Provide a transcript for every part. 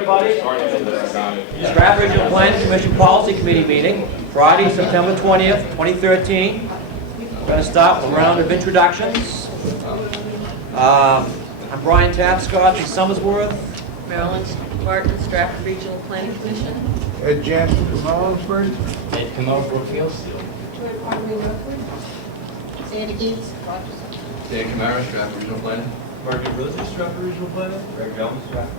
everybody. Strafford Regional Planning Commission Policy Committee meeting, Friday, September 20th, 2013. We're going to start with a round of introductions. I'm Brian Tapscott from Sommersworth. Marilyn Martin, Strafford Regional Planning Commission. Ed Janson from Rollinsford. Ed Wakefield Street. Sandy Gates, Rochester. Dan Camara, Strafford Regional Planning. Martin Rosie, Strafford Regional Planning. Greg Jones, Strafford.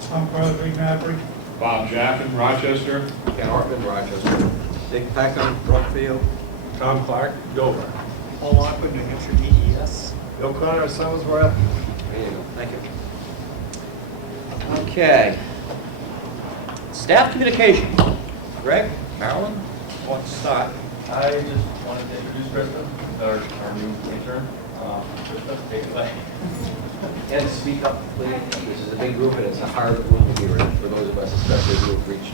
Tom Crosby, Maverick. Bob Jaffin, Rochester. Ken Hartman, Rochester. Dick Peckham, Brookfield. Tom Clark, Dover. Paul Lockwood, New Hampshire DES. Bill Connor, Sommersworth. There you go. Thank you. Okay. Staff communication. Greg, Marilyn, who wants to start? I just wanted to introduce Krista, our new intern. Krista, take it away. And speak up, please. This is a big group and it's a hard room to hear for those of us, especially who have reached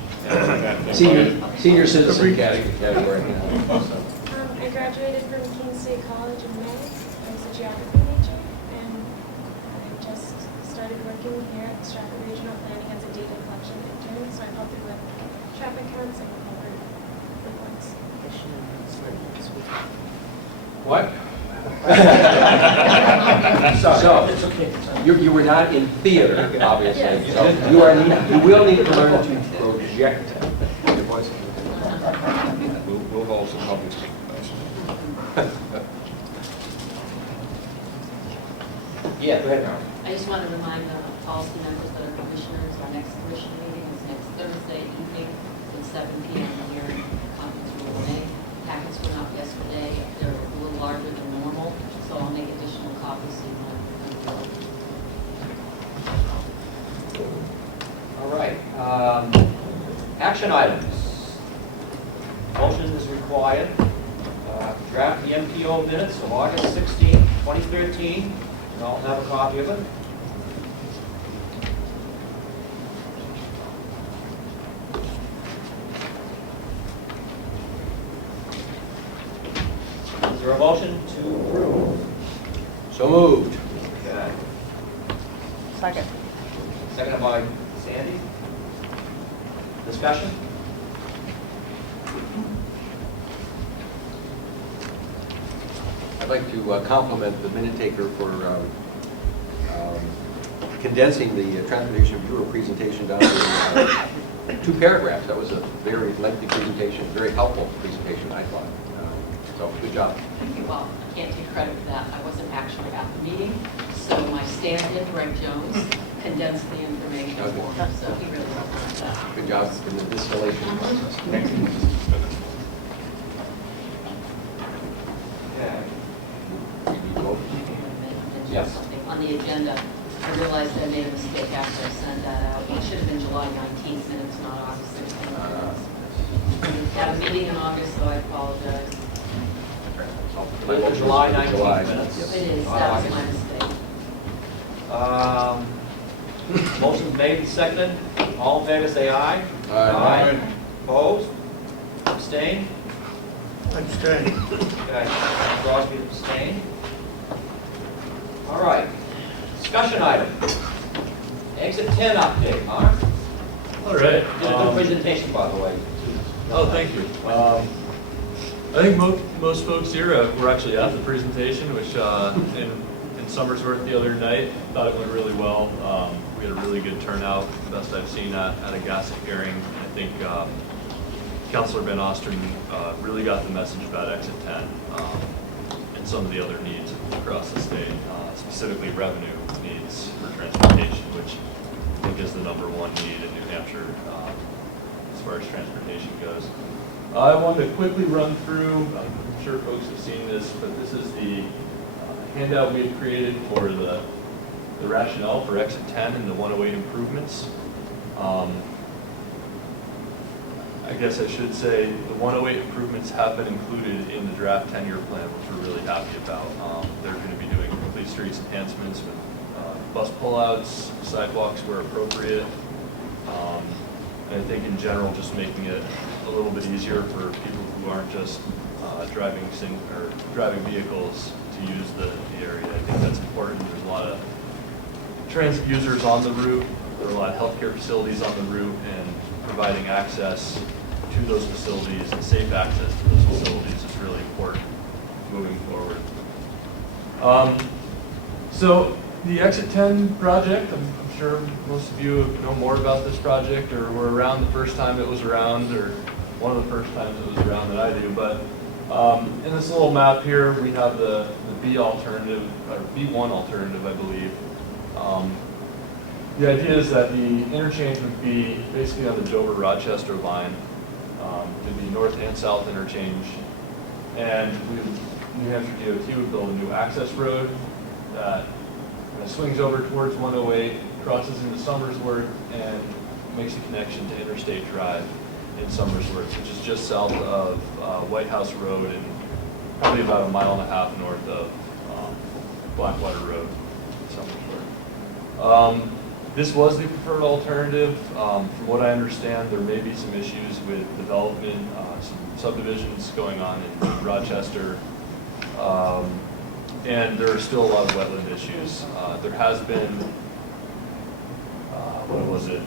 senior citizen category. I graduated from Keene State College in May. I was a geography major, and I just started working here at Strafford Regional Planning as a data collection intern. So I helped with traffic counts and covered reports. What? So, you were not in theater, obviously. Yes. So you will need to learn to project your voice. We'll hold some public speaking classes. Yeah, go ahead, Marilyn. I just want to remind the policy members that are commissioners, our next commission meeting is next Thursday evening at 7 p.m. here in Conference Room A. Packets went out yesterday. They're a little larger than normal, so I'll make additional copies so you might. All right. Action items. Motion is required. Draft the MPO minutes of August 16, 2013. You all have a copy of it. Is there a motion to approve? So moved. Okay. Second. Seconded by Sandy. Discussion? I'd like to compliment the minute taker for condensing the Transportation Bureau presentation down to 2 paragraphs. That was a very lengthy presentation, very helpful presentation, I thought. So, good job. Well, I can't take credit for that. I wasn't actually at the meeting, so my stand-in, Greg Jones, condensed the information for me, so he really helped with that. Good job in the distillation process. Okay. Yes. Something on the agenda. I realized I made a mistake after I sent that out. It should have been July 19th minutes, not August 16th. Had a meeting in August, so I apologize. July 19th July. minutes. It is, that was my mistake. Motion's made and seconded. All in favor, say aye. Aye. Opposed? Abstained? Abstain. Okay, Crosby abstained. All right. Discussion item. Exit 10 update, Mark. All right. Did a good presentation, by the way. Oh, thank you. I think most folks here were actually at the presentation, which in Sommersworth the other night. Thought it went really well. We had a really good turnout, best I've seen at a GACIT hearing. I think Councilor Van Ostrom really got the message about Exit 10 and some of the other needs across the state, specifically revenue needs for transportation, which I think is the #1 need in New Hampshire as far as transportation goes. I wanted to quickly run through, I'm sure folks have seen this, but this is the handout we had created for the rationale for Exit 10 and the 108 improvements. I guess I should say the 108 improvements have been included in the draft 10-year plan, which we're really happy about. They're going to be doing complete streets enhancements with bus pullouts, sidewalks where appropriate. And I think in general, just making it a little bit easier for people who aren't just driving vehicles to use the area. I think that's important. There's a lot of transit users on the route. There are a lot of healthcare facilities on the route, and providing access to those facilities and safe access to those facilities is really important moving forward. So the Exit 10 project, I'm sure most of you know more about this project or were around the first time it was around, or one of the first times it was around that I do. But in this little map here, we have the B alternative, or B1 alternative, I believe. The idea is that the interchange would be basically on the Dover-Rochester line. It'd be north and south interchange. And New Hampshire DOT would build a new access road that swings over towards 108, crosses into Sommersworth, and makes a connection to Interstate Drive in Sommersworth, which is just south of White House Road and probably about a mile and a half north of Blackwater Road in Sommersworth. This was the preferred alternative. From what I understand, there may be some issues with development, some subdivisions going on in Rochester, and there are still a lot of wetland issues. There has been, what was it?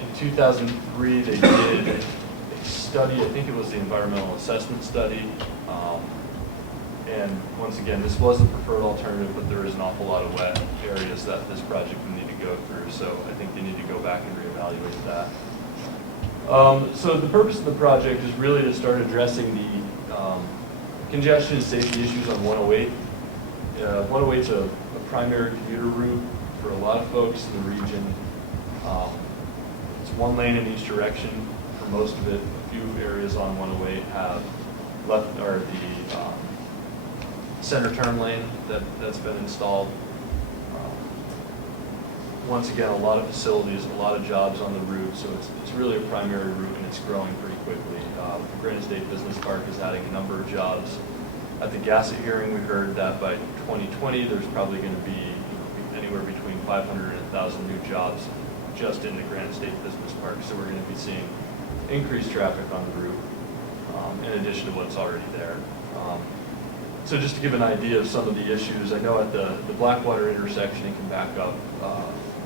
In 2003, they did a study. I think it was the environmental assessment study. And once again, this was the preferred alternative, but there is an awful lot of wet areas that this project would need to go through. So I think they need to go back and reevaluate that. So the purpose of the project is really to start addressing the congestion and safety issues on 108. 108 is a primary commuter route for a lot of folks in the region. It's one lane in each direction for most of it. A few areas on 108 have left, or the center turn lane that's been installed. Once again, a lot of facilities, a lot of jobs on the route, so it's really a primary route, and it's growing pretty quickly. Granite State Business Park is adding a number of jobs. At the GACIT hearing, we heard that by 2020, there's probably going to be anywhere between 500 and 1,000 new jobs just in the Granite State Business Park. So we're going to be seeing increased traffic on the route, in addition to what's already there. So just to give an idea of some of the issues, I know at the Blackwater intersection, it can back up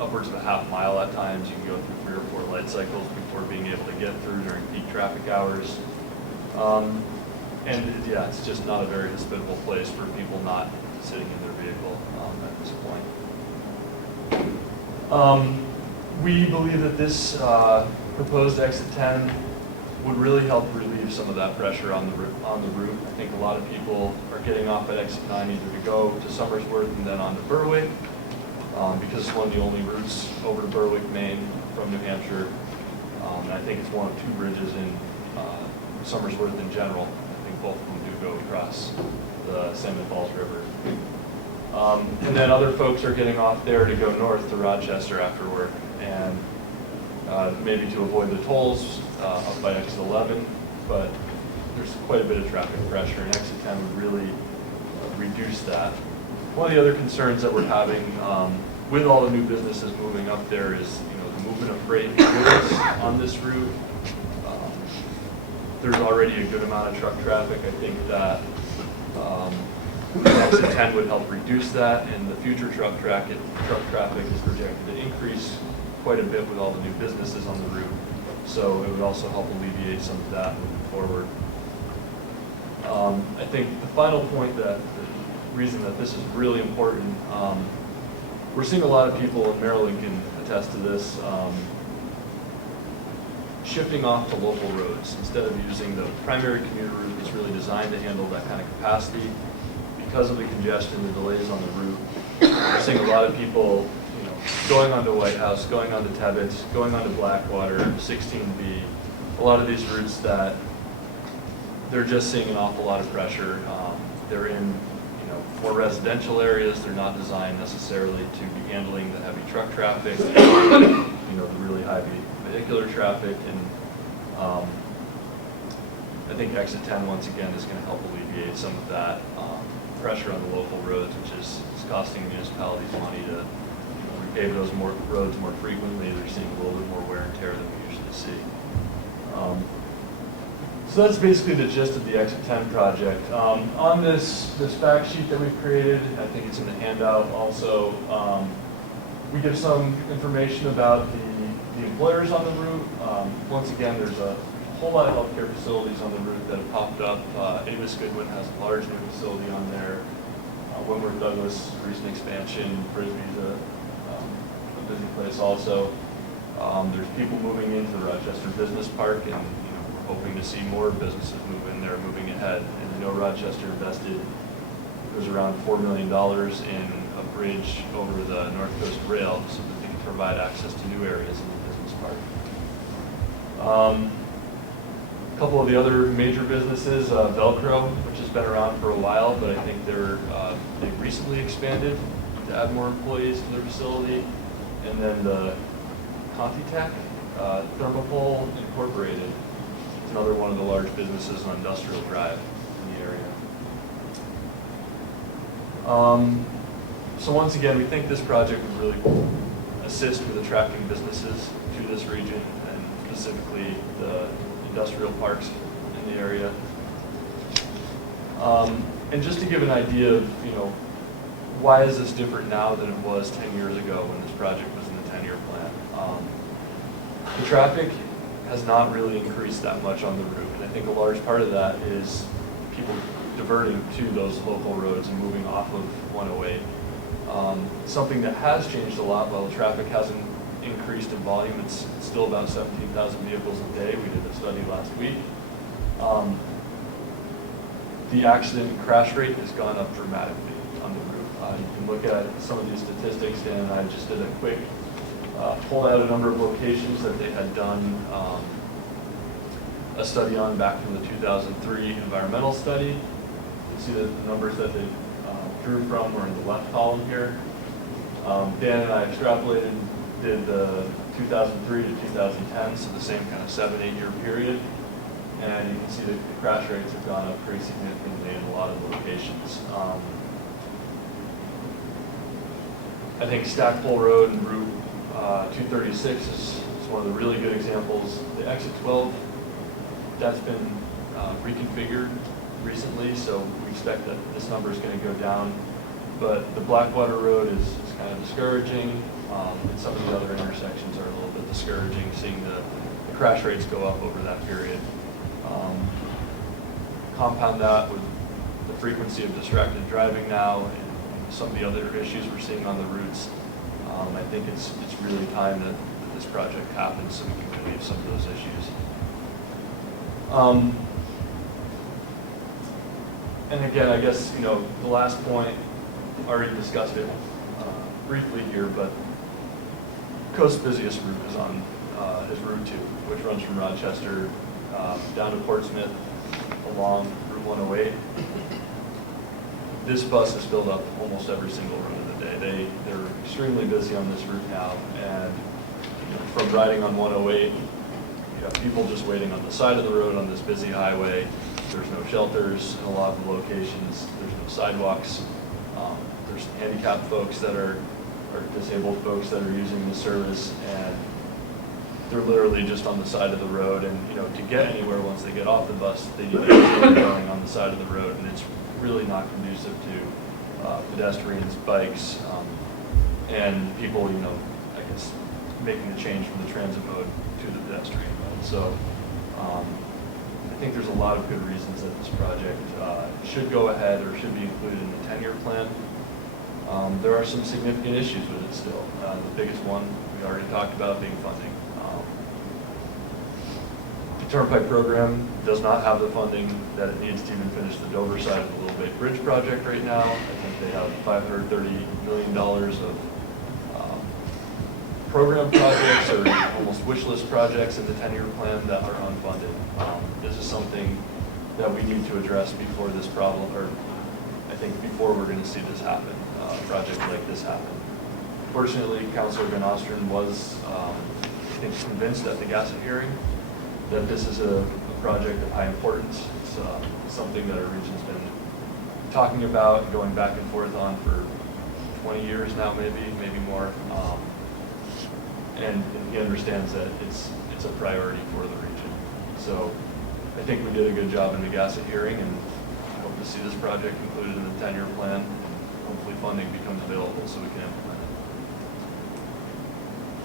upwards of a half mile at times. You can go through 3 or 4 light cycles before being able to get through during peak traffic hours. And yeah, it's just not a very hospitable place for people not sitting in their vehicle at this point. We believe that this proposed Exit 10 would really help relieve some of that pressure on the route. I think a lot of people are getting off at Exit 9 either to go to Sommersworth and then on to Berwick, because it's one of the only routes over to Berwick, Maine from New Hampshire. And I think it's one of 2 bridges in Sommersworth in general. I think both of them do go across the Salmon Falls River. And then other folks are getting off there to go north to Rochester after work, and maybe to avoid the tolls up by Exit 11, but there's quite a bit of traffic pressure, and Exit 10 would really reduce that. One of the other concerns that we're having with all the new businesses moving up there is, the movement of freight and goods on this route. There's already a good amount of truck traffic. I think that Exit 10 would help reduce that, and the future truck traffic is projected to increase quite a bit with all the new businesses on the route. So it would also help alleviate some of that moving forward. I think the final point, that the reason that this is really important, we're seeing a lot of people, and Maryland can attest to this, shifting off to local roads instead of using the primary commuter route that's really designed to handle that kind of capacity. Because of the congestion, the delays on the route, we're seeing a lot of people going onto White House, going onto Tebbets, going onto Blackwater, 16B, a lot of these routes that they're just seeing an awful lot of pressure. They're in more residential areas. They're not designed necessarily to be handling the heavy truck traffic, the really high vehicular traffic, and I think Exit 10 once again is going to help alleviate some of that pressure on the local roads, which is costing municipalities money to repave those roads more frequently. They're seeing a little bit more wear and tear than we usually see. So that's basically the gist of the Exit 10 project. On this fact sheet that we've created, I think it's in the handout also, we give some information about the employers on the route. Once again, there's a whole lot of healthcare facilities on the route that have popped up. Amos Goodwin has a large new facility on there. Wentworth Douglas, recent expansion. Frisbee's a busy place also. There's people moving into the Rochester Business Park, and we're hoping to see more businesses move in there, moving ahead. And I know Rochester invested, it was around $4 million in a bridge over the North Coast Rail so that they can provide access to new areas in the business park. A couple of the other major businesses, Velcro, which has been around for a while, but I think they've recently expanded to add more employees to their facility. And then the Contitech, Thermopol Incorporated, is another one of the large businesses on Industrial Drive in the area. So once again, we think this project would really assist with attracting businesses to this region, and specifically the industrial parks in the area. And just to give an idea of, why is this different now than it was 10 years ago when this project was in the 10-year plan? The traffic has not really increased that much on the route, and I think a large part of that is people diverting to those local roads and moving off of 108. Something that has changed a lot, while the traffic hasn't increased in volume, it's still about 17,000 vehicles a day. We did a study last week. The accident and crash rate has gone up dramatically on the route. You can look at some of these statistics, and I just did a quick pulled out a number of locations that they had done a study on back from the 2003 environmental study. You can see the numbers that they drew from are in the left column here. Dan and I extrapolated, did the 2003 to 2010, so the same kind of 7-8 year period. And you can see that the crash rates have gone up pretty significantly in a lot of locations. I think Stackpole Road and Route 236 is one of the really good examples. The Exit 12, that's been reconfigured recently, so we expect that this number is going to go down. But the Blackwater Road is kind of discouraging, and some of the other intersections are a little bit discouraging, seeing the crash rates go up over that period. Compound that with the frequency of distracted driving now and some of the other issues we're seeing on the routes. I think it's really time that this project happens so we can relieve some of those issues. And again, I guess, the last point, already discussed it briefly here, but Coast's busiest route is on is Route 2, which runs from Rochester down to Portsmouth along Route 108. This bus is filled up almost every single run of the day. They're extremely busy on this route now, and from riding on 108, you have people just waiting on the side of the road on this busy highway. There's no shelters in a lot of the locations. There's no sidewalks. There's handicapped folks that are disabled folks that are using the service, and they're literally just on the side of the road. And to get anywhere once they get off the bus, they need to be going on the side of the road, and it's really not conducive to pedestrians, bikes, and people, I guess, making the change from the transit mode to the pedestrian mode. So I think there's a lot of good reasons that this project should go ahead or should be included in the 10-year plan. There are some significant issues with it still. The biggest one we already talked about being funding. The Turnpike program does not have the funding that it needs to even finish the Dover side of the Little Bay Bridge project right now. I think they have $530 million of program projects or almost wish list projects in the 10-year plan that are unfunded. This is something that we need to address before this problem, or I think before we're going to see this happen, a project like this happen. Fortunately, Councilor Van Osteren was, I think, convinced at the GACIT hearing that this is a project of high importance. It's something that our region's been talking about and going back and forth on for 20 years now, maybe more. And he understands that it's a priority for the region. So I think we did a good job in the GACIT hearing, and I hope to see this project included in the 10-year plan. Hopefully funding becomes available so we can implement it.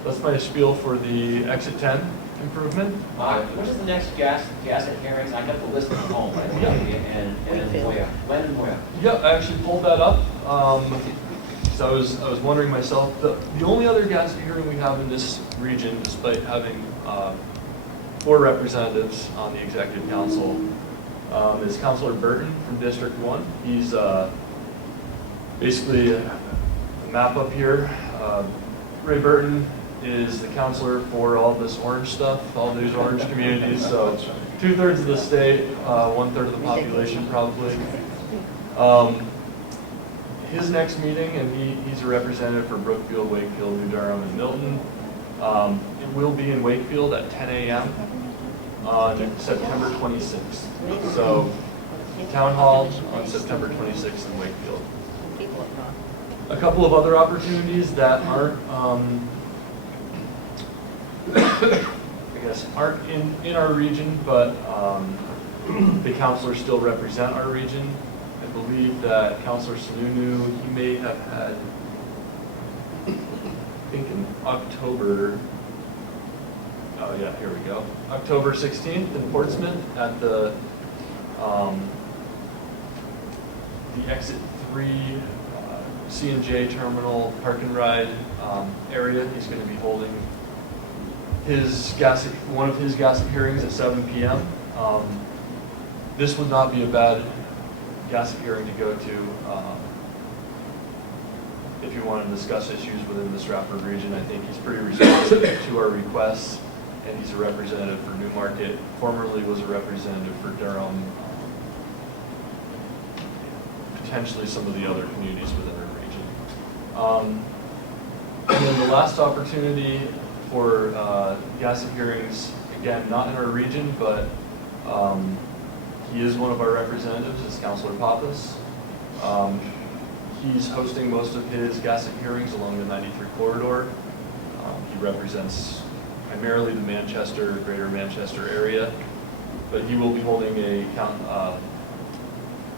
That's my spiel for the exit 10 improvement. When is the next GACIT hearings? I got the list at home, but I don't have it, and where? When and where? Yeah, I actually pulled that up. So I was wondering myself, the only other GACIT hearing we have in this region, despite having 4 representatives on the executive council, is Councilor Burton from District 1. He's basically a map up here. Ray Burton is the counselor for all this orange stuff, all these orange communities. So 2/3 of the state, 1/3 of the population probably. His next meeting, and he's a representative for Brookfield, Wakefield, New Durham, and Milton. It will be in Wakefield at 10 a.m. on September 26th. So Town Hall on September 26th in Wakefield. A couple of other opportunities that aren't, I guess, aren't in our region, but the counselors still represent our region. I believe that Councilor Sununu, he may have had, I think in October, oh yeah, here we go. October 16th in Portsmouth at the Exit 3 C&J Terminal Park and Ride area. He's going to be holding one of his GACIT hearings at 7 p.m. This would not be a bad GACIT hearing to go to if you want to discuss issues within the Strafford region. I think he's pretty responsive to our requests, and he's a representative for Newmarket. Formerly was a representative for Durham, potentially some of the other communities within our region. And then the last opportunity for GACIT hearings, again, not in our region, but he is one of our representatives, is Councilor Pappas. He's hosting most of his GACIT hearings along the 93 corridor. He represents primarily the Manchester, greater Manchester area, but he will be holding a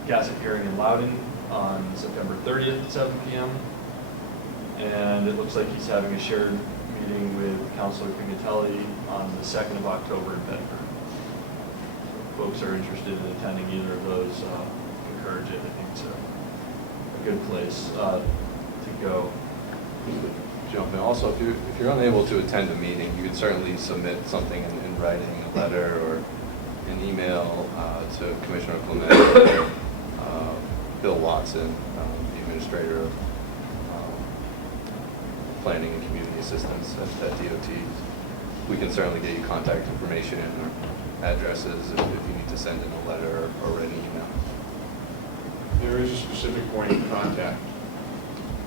GACIT hearing in Loudoun on September 30th at 7 p.m. And it looks like he's having a shared meeting with Councilor Pignatelli on the 2nd of October in Bedford. Folks are interested in attending either of those, encourage it. I think it's a good place to go. Jump in. Also, if you're unable to attend a meeting, you can certainly submit something in writing, a letter or an email to Commissioner Clement or Bill Watson, the administrator of Planning and Community Assistance at DOT. We can certainly get you contact information and addresses if you need to send in a letter or an email. There is a specific point of contact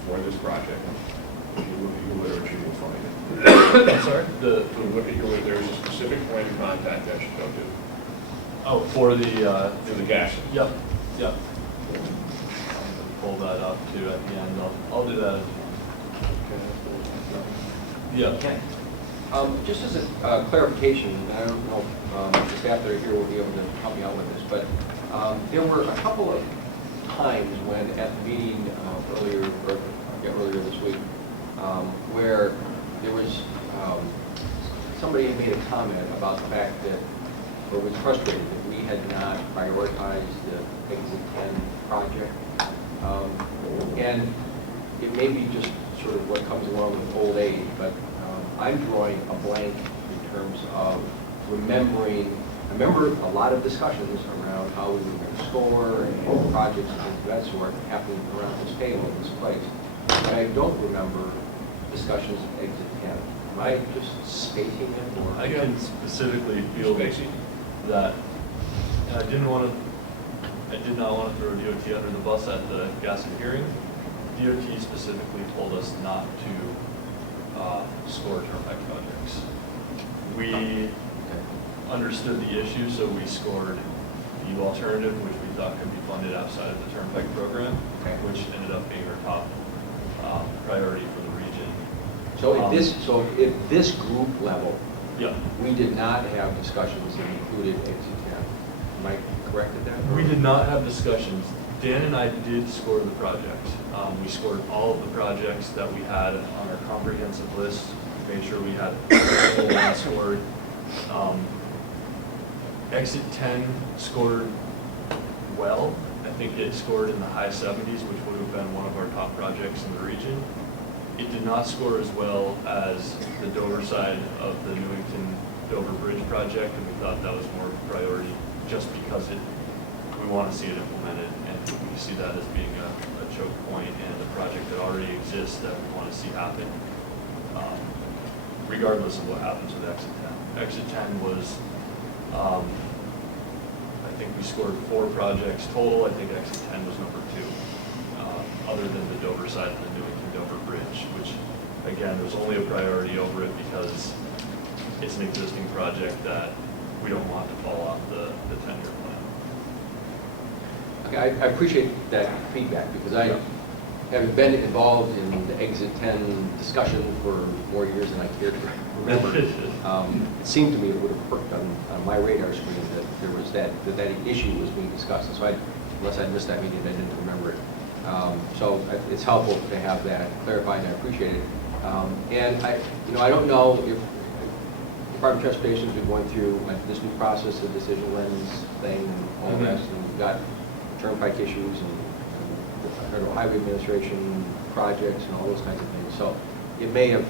for this project. If you look at your literature, you'll find it. I'm sorry? If you look at your literature, there is a specific point of contact that should go to. Oh, for the GACIT. Yep, yep. Pull that up too at the end. I'll do that. Yeah. Okay. Just as a clarification, I don't know if the staff that are here will be able to help me out with this, but there were a couple of times when at the meeting earlier this week, where there was somebody had made a comment about the fact that, or was frustrated that we had not prioritized the Exit 10 project. And it may be just sort of what comes along with old age, but I'm drawing a blank in terms of remembering. I remember a lot of discussions around how we were going to score and projects of that sort happening around this table in this place. But I don't remember discussions of Exit 10. Am I just spacing it, or? I can specifically feel that, and I did not want to throw DOT under the bus at the GACIT hearing. DOT specifically told us not to score turnpike projects. We understood the issue, so we scored the alternative, which we thought could be funded outside of the turnpike program, which ended up being our top priority for the region. So at this group level, Yeah. We did not have discussions that included exit 10. Am I correct in that? We did not have discussions. Dan and I did score the project. We scored all of the projects that we had on our comprehensive list, made sure we had the whole lot scored. Exit 10 scored well. I think it scored in the high 70s, which would have been one of our top projects in the region. It did not score as well as the Dover side of the Newington-Dover Bridge project, and we thought that was more of a priority just because we want to see it implemented, and we see that as being a choke point and a project that already exists that we want to see happen, regardless of what happens with Exit 10. Exit 10 was, I think we scored 4 projects total. I think Exit 10 was number 2, other than the Dover side of the Newington-Dover Bridge, which, again, was only a priority over it because it's an existing project that we don't want to fall off the 10-year plan. Okay, I appreciate that feedback because I have been involved in the Exit 10 discussion for more years than I care to remember. It seemed to me it would have perked on my radar screen that there was that issue was being discussed. And so unless I missed that meeting, I didn't remember it. So it's helpful to have that clarified, and I appreciate it. And I don't know if Department of Transportation has been going through this new process, the decision lens thing, and all the rest, and we've got turnpike issues and Federal Highway Administration projects and all those kinds of things. So it may have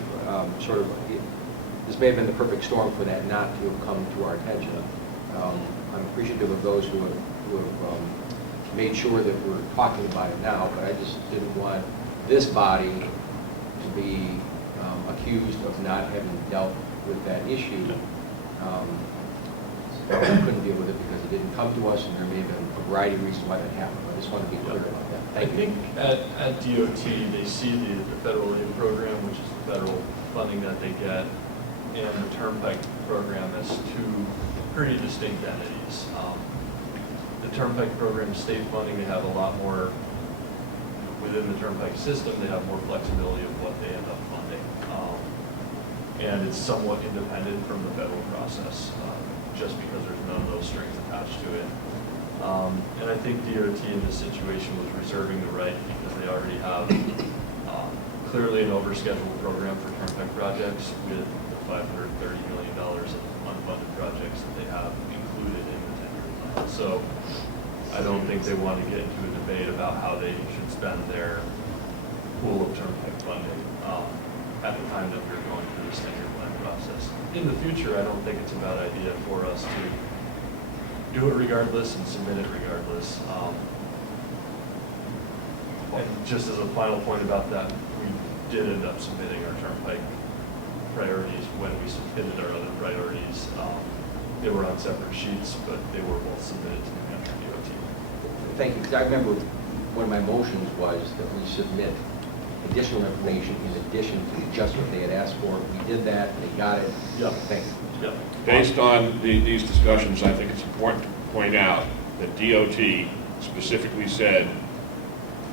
this may have been the perfect storm for that not to have come to our attention. I'm appreciative of those who have made sure that we're talking about it now, but I just didn't want this body to be accused of not having dealt with that issue. We couldn't deal with it because it didn't come to us, and there may have been a variety of reasons why that happened. I just want to be clear about that. Thank you. I think at DOT, they see the federal aid program, which is the federal funding that they get, and the turnpike program as 2 pretty distinct entities. The turnpike program is state funding. They have a lot more within the turnpike system. They have more flexibility of what they end up funding. And it's somewhat independent from the federal process, just because there's none of those strings attached to it. And I think DOT in this situation was reserving the right because they already have clearly an overscheduled program for turnpike projects with the $530 million of unfunded projects that they have included in the 10-year plan. So I don't think they want to get into a debate about how they should spend their pool of turnpike funding at the time that we're going through this 10-year plan process. In the future, I don't think it's a bad idea for us to do it regardless and submit it regardless. And just as a final point about that, we did end up submitting our turnpike priorities when we submitted our other priorities. They were on separate sheets, but they were both submitted to New Hampshire DOT. Thank you, because I remember one of my motions was that we submit additional information in addition to just what they had asked for. We did that, they got it. Yep. Thank you. Yep. Based on these discussions, I think it's important to point out that DOT specifically said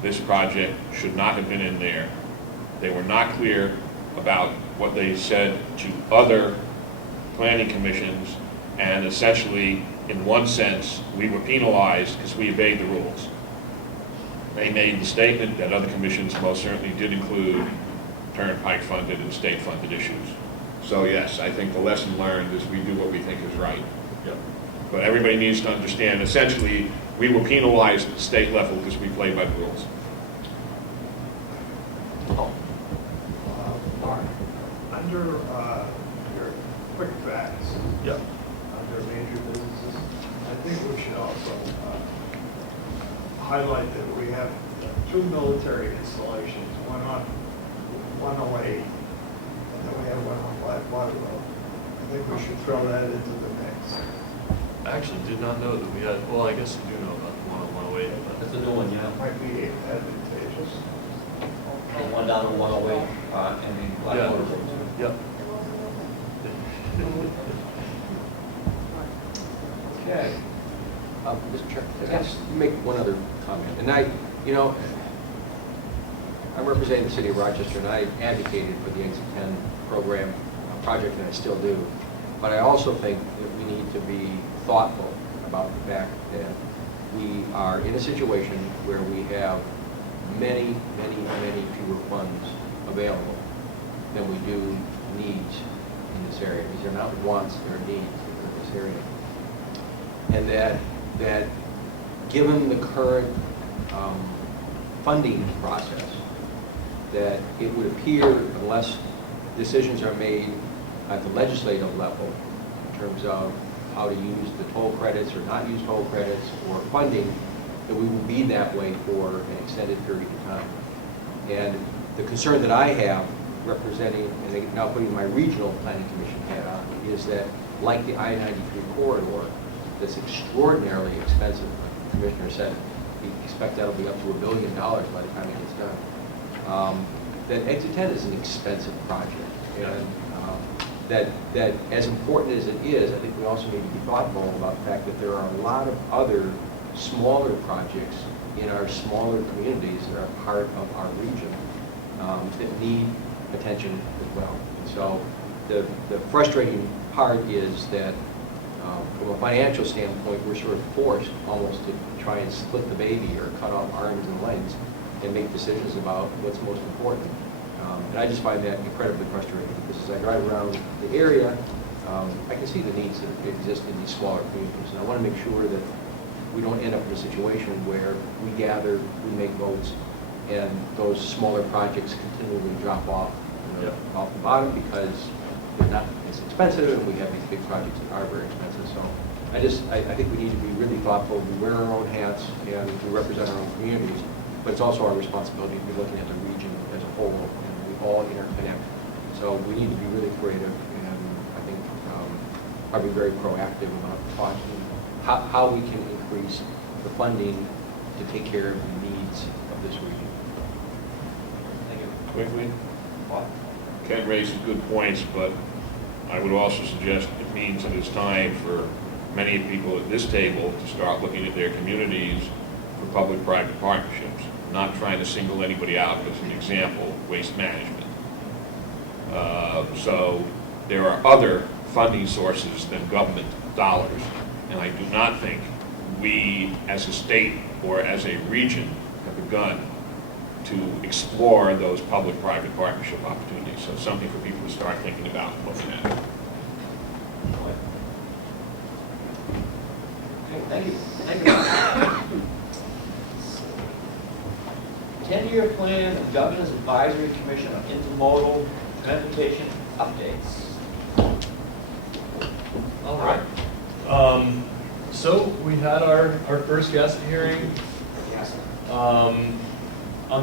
this project should not have been in there. They were not clear about what they said to other planning commissions, and essentially, in one sense, we were penalized because we obeyed the rules. They made the statement that other commissions most certainly did include turnpike funded and state funded issues. So yes, I think the lesson learned is we do what we think is right. Yep. But everybody needs to understand, essentially, we were penalized at the state level because we played by the rules. Under your quick facts, Yep. under major businesses, I think we should also highlight that we have 2 military installations, one on 108, and then we have one on Blackwater Road. I think we should throw that into the mix. I actually did not know that we had, well, I guess you do know about the one on 108, but That's the new one, yeah. That might be advantageous. The one down on 108, and in Blackwater Road. Yep. Okay. Mr. Chair, can I just make one other comment? And I'm representing the city of Rochester, and I advocated for the Exit 10 program project, and I still do. But I also think that we need to be thoughtful about the fact that we are in a situation where we have many fewer funds available than we do needs in this area. These are not wants, they're needs in this area. And that given the current funding process, that it would appear, unless decisions are made at the legislative level in terms of how to use the toll credits or not use toll credits or funding, that we will be that way for an extended period of time. And the concern that I have, representing, and now putting my regional planning commission hat on, is that like the I-93 corridor, that's extraordinarily expensive, the commissioner said, we expect that'll be up to $1 billion by the time it gets done. That Exit 10 is an expensive project. And that as important as it is, I think we also need to be thoughtful about the fact that there are a lot of other smaller projects in our smaller communities that are part of our region that need attention as well. And so the frustrating part is that from a financial standpoint, we're sort of forced almost to try and split the baby or cut off arms and legs and make decisions about what's most important. And I just find that incredibly frustrating because as I drive around the area, I can see the needs that exist in these smaller communities. And I want to make sure that we don't end up in a situation where we gather, we make votes, and those smaller projects continually drop off, off the bottom because they're not as expensive, and we have these big projects that are very expensive. So I think we need to be really thoughtful. We wear our own hats and we represent our own communities, but it's also our responsibility to be looking at the region as a whole, and we all interconnect. So we need to be really creative, and I think probably very proactive about talking how we can increase the funding to take care of the needs of this region. Thank you. Quickly, Bob? Ken raises good points, but I would also suggest it means that it's time for many people at this table to start looking at their communities for public-private partnerships, not trying to single anybody out as an example, waste management. So there are other funding sources than government dollars, and I do not think we as a state or as a region have begun to explore those public-private partnership opportunities. So something for people to start thinking about and looking at. Okay, thank you. Thank you. 10-year plan of Governor's Advisory Commission on Intermodal Transportation updates. All right. So we had our first GACIT hearing Yes. on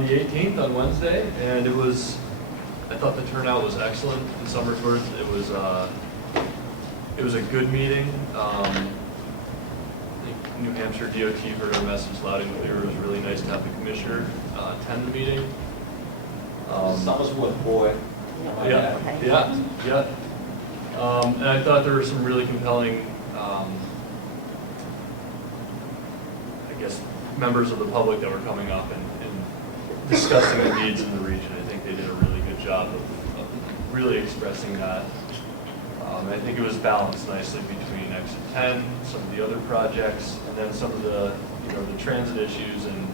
the 18th, on Wednesday, and I thought the turnout was excellent in Sommersworth. It was a good meeting. I think New Hampshire DOT heard our message loud and clear. It was really nice to have the commissioner attend the meeting. Sommersworth boy. Yeah. And I thought there were some really compelling, I guess, members of the public that were coming up and discussing the needs in the region. I think they did a really good job of really expressing that. I think it was balanced nicely between Exit 10, some of the other projects, and then some of the transit issues and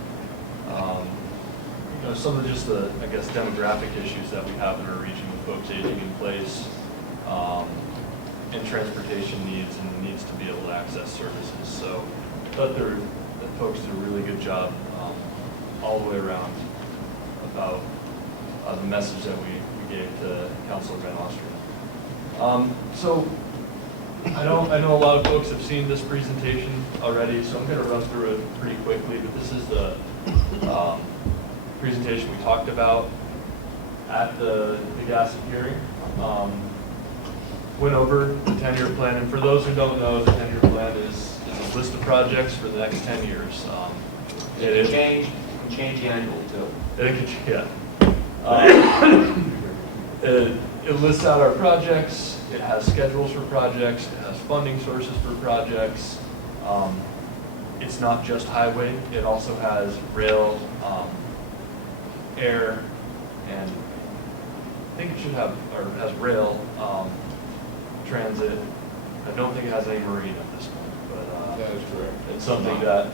some of just the, I guess, demographic issues that we have in our region with folks aging in place, and transportation needs and the needs to be able to access services. So I thought that folks did a really good job all the way around about the message that we gave to Councilor Van Ostrand. So I know a lot of folks have seen this presentation already, so I'm going to run through it pretty quickly, but this is the presentation we talked about at the GACIT hearing. Went over the 10-year plan, and for those who don't know, the 10-year plan is a list of projects for the next 10 years. It can change annually too. It can, yeah. It lists out our projects. It has schedules for projects. It has funding sources for projects. It's not just highway. It also has rail, air, and I think it should have, or has rail, transit. I don't think it has any marine at this point, but That is correct. it's something that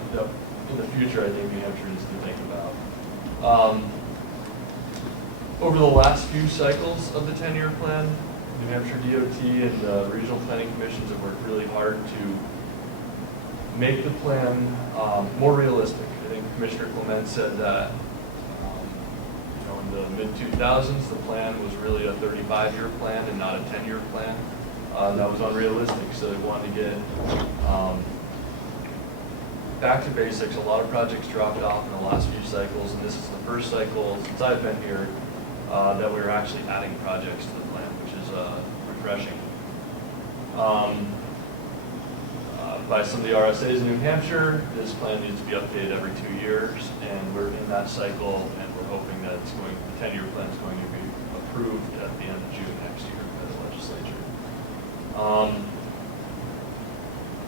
in the future I think New Hampshire needs to think about. Over the last few cycles of the 10-year plan, New Hampshire DOT and the regional planning commissions have worked really hard to make the plan more realistic. I think Commissioner Clement said that in the mid-2000s, the plan was really a 35-year plan and not a 10-year plan. That was unrealistic, so they wanted to get back to basics. A lot of projects dropped off in the last few cycles, and this is the first cycle since I've been here that we were actually adding projects to the plan, which is refreshing. By some of the RSAs in New Hampshire, this plan needs to be updated every 2 years, and we're in that cycle, and we're hoping that the 10-year plan is going to be approved at the end of June next year by the legislature.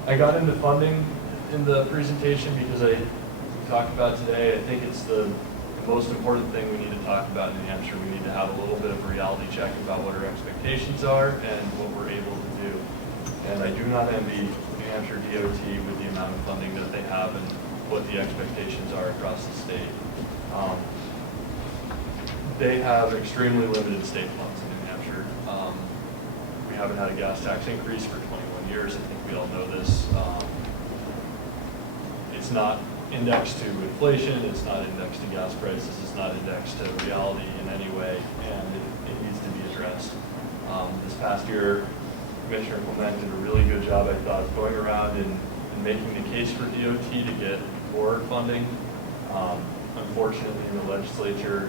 I got into funding in the presentation because we talked about today. I think it's the most important thing we need to talk about in New Hampshire. We need to have a little bit of a reality check about what our expectations are and what we're able to do. And I do not envy New Hampshire DOT with the amount of funding that they have and what the expectations are across the state. They have extremely limited state funds in New Hampshire. We haven't had a gas tax increase for 21 years. I think we all know this. It's not indexed to inflation, it's not indexed to gas prices, it's not indexed to reality in any way, and it needs to be addressed. This past year, Commissioner Clement did a really good job, I thought, of going around and making the case for DOT to get more funding. Unfortunately, in the legislature,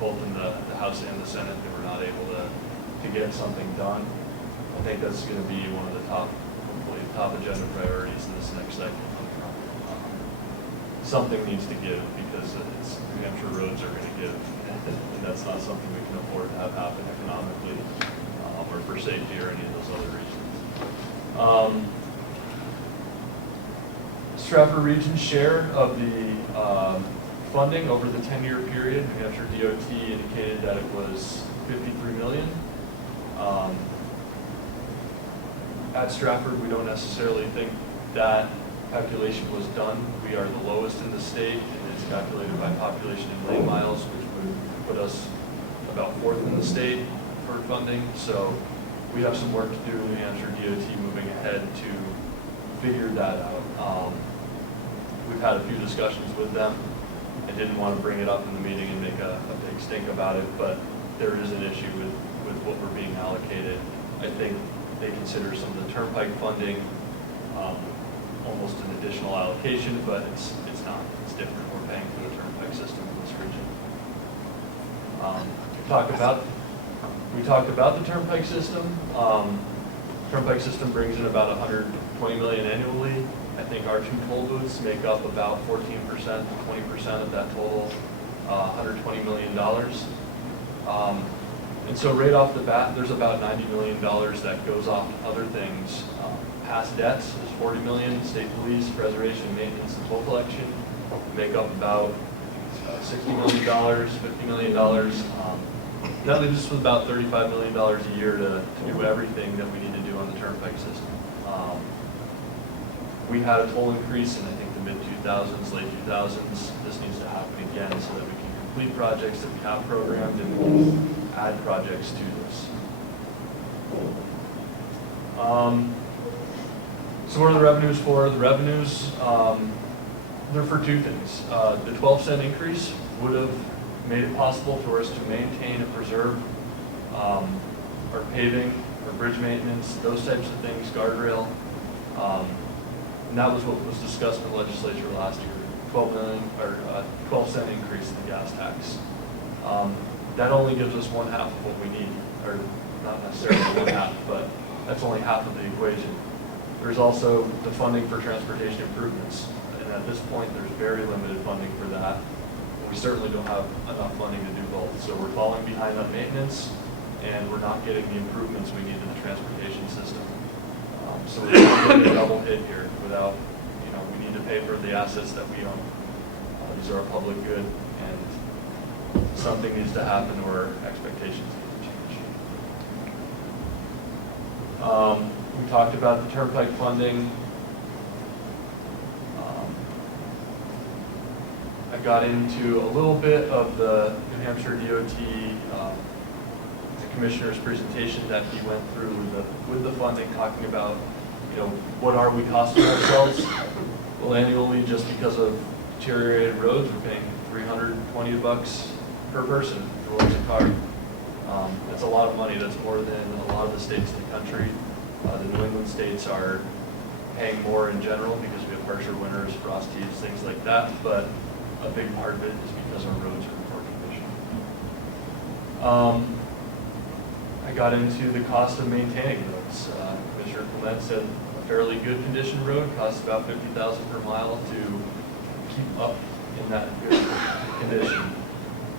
both in the House and the Senate, they were not able to get something done. I think that's going to be one of the hopefully top agenda priorities in this next cycle. Something needs to give because New Hampshire roads are going to give, and that's not something we can afford to have happen economically or for safety or any of those other reasons. Strafford Region's share of the funding over the 10-year period, New Hampshire DOT indicated that it was $53 million. At Strafford, we don't necessarily think that calculation was done. We are the lowest in the state, and it's calculated by population in lane miles, which would put us about 4th in the state for funding. So we have some work to do in New Hampshire DOT moving ahead to figure that out. We've had a few discussions with them. I didn't want to bring it up in the meeting and make a big stink about it, but there is an issue with what we're being allocated. I think they consider some of the turnpike funding almost an additional allocation, but it's not. It's different. We're paying for the turnpike system in this region. We talked about the turnpike system. Turnpike system brings in about $120 million annually. I think our 2 toll booths make up about 14% to 20% of that total, $120 million. And so right off the bat, there's about $90 million that goes off other things. Past debts is $40 million. State police, preservation, maintenance, and toll collection make up about $60 million, $50 million. That leaves us with about $35 million a year to do everything that we need to do on the turnpike system. We had a toll increase in, I think, the mid-2000s, late 2000s. This needs to happen again so that we can complete projects that we have programmed and add projects to this. So what are the revenues for? The revenues, they're for 2 things. The 12-cent increase would have made it possible for us to maintain and preserve our paving, our bridge maintenance, those types of things, guardrail. And that was what was discussed in the legislature last year, 12-cent increase in the gas tax. That only gives us 1/2 of what we need, or not necessarily 1/2, but that's only half of the equation. There's also the funding for transportation improvements, and at this point, there's very limited funding for that. We certainly don't have enough funding to do both, so we're falling behind on maintenance, and we're not getting the improvements we need in the transportation system. So we're getting a double hit here without, we need to pay for the assets that we own. These are a public good, and something needs to happen or expectations need to change. We talked about the turnpike funding. I got into a little bit of the New Hampshire DOT, the commissioner's presentation that he went through with the funding, talking about, what are we costing ourselves? Well, annually, just because of deteriorated roads, we're paying $320 per person for what's a car. That's a lot of money. That's more than a lot of the states in the country. The New England states are paying more in general because we have harsher winters, frosties, things like that. But a big part of it is because our roads are in poor condition. I got into the cost of maintaining roads. Commissioner Clement said a fairly good condition road costs about $50,000 per mile to keep up in that good condition.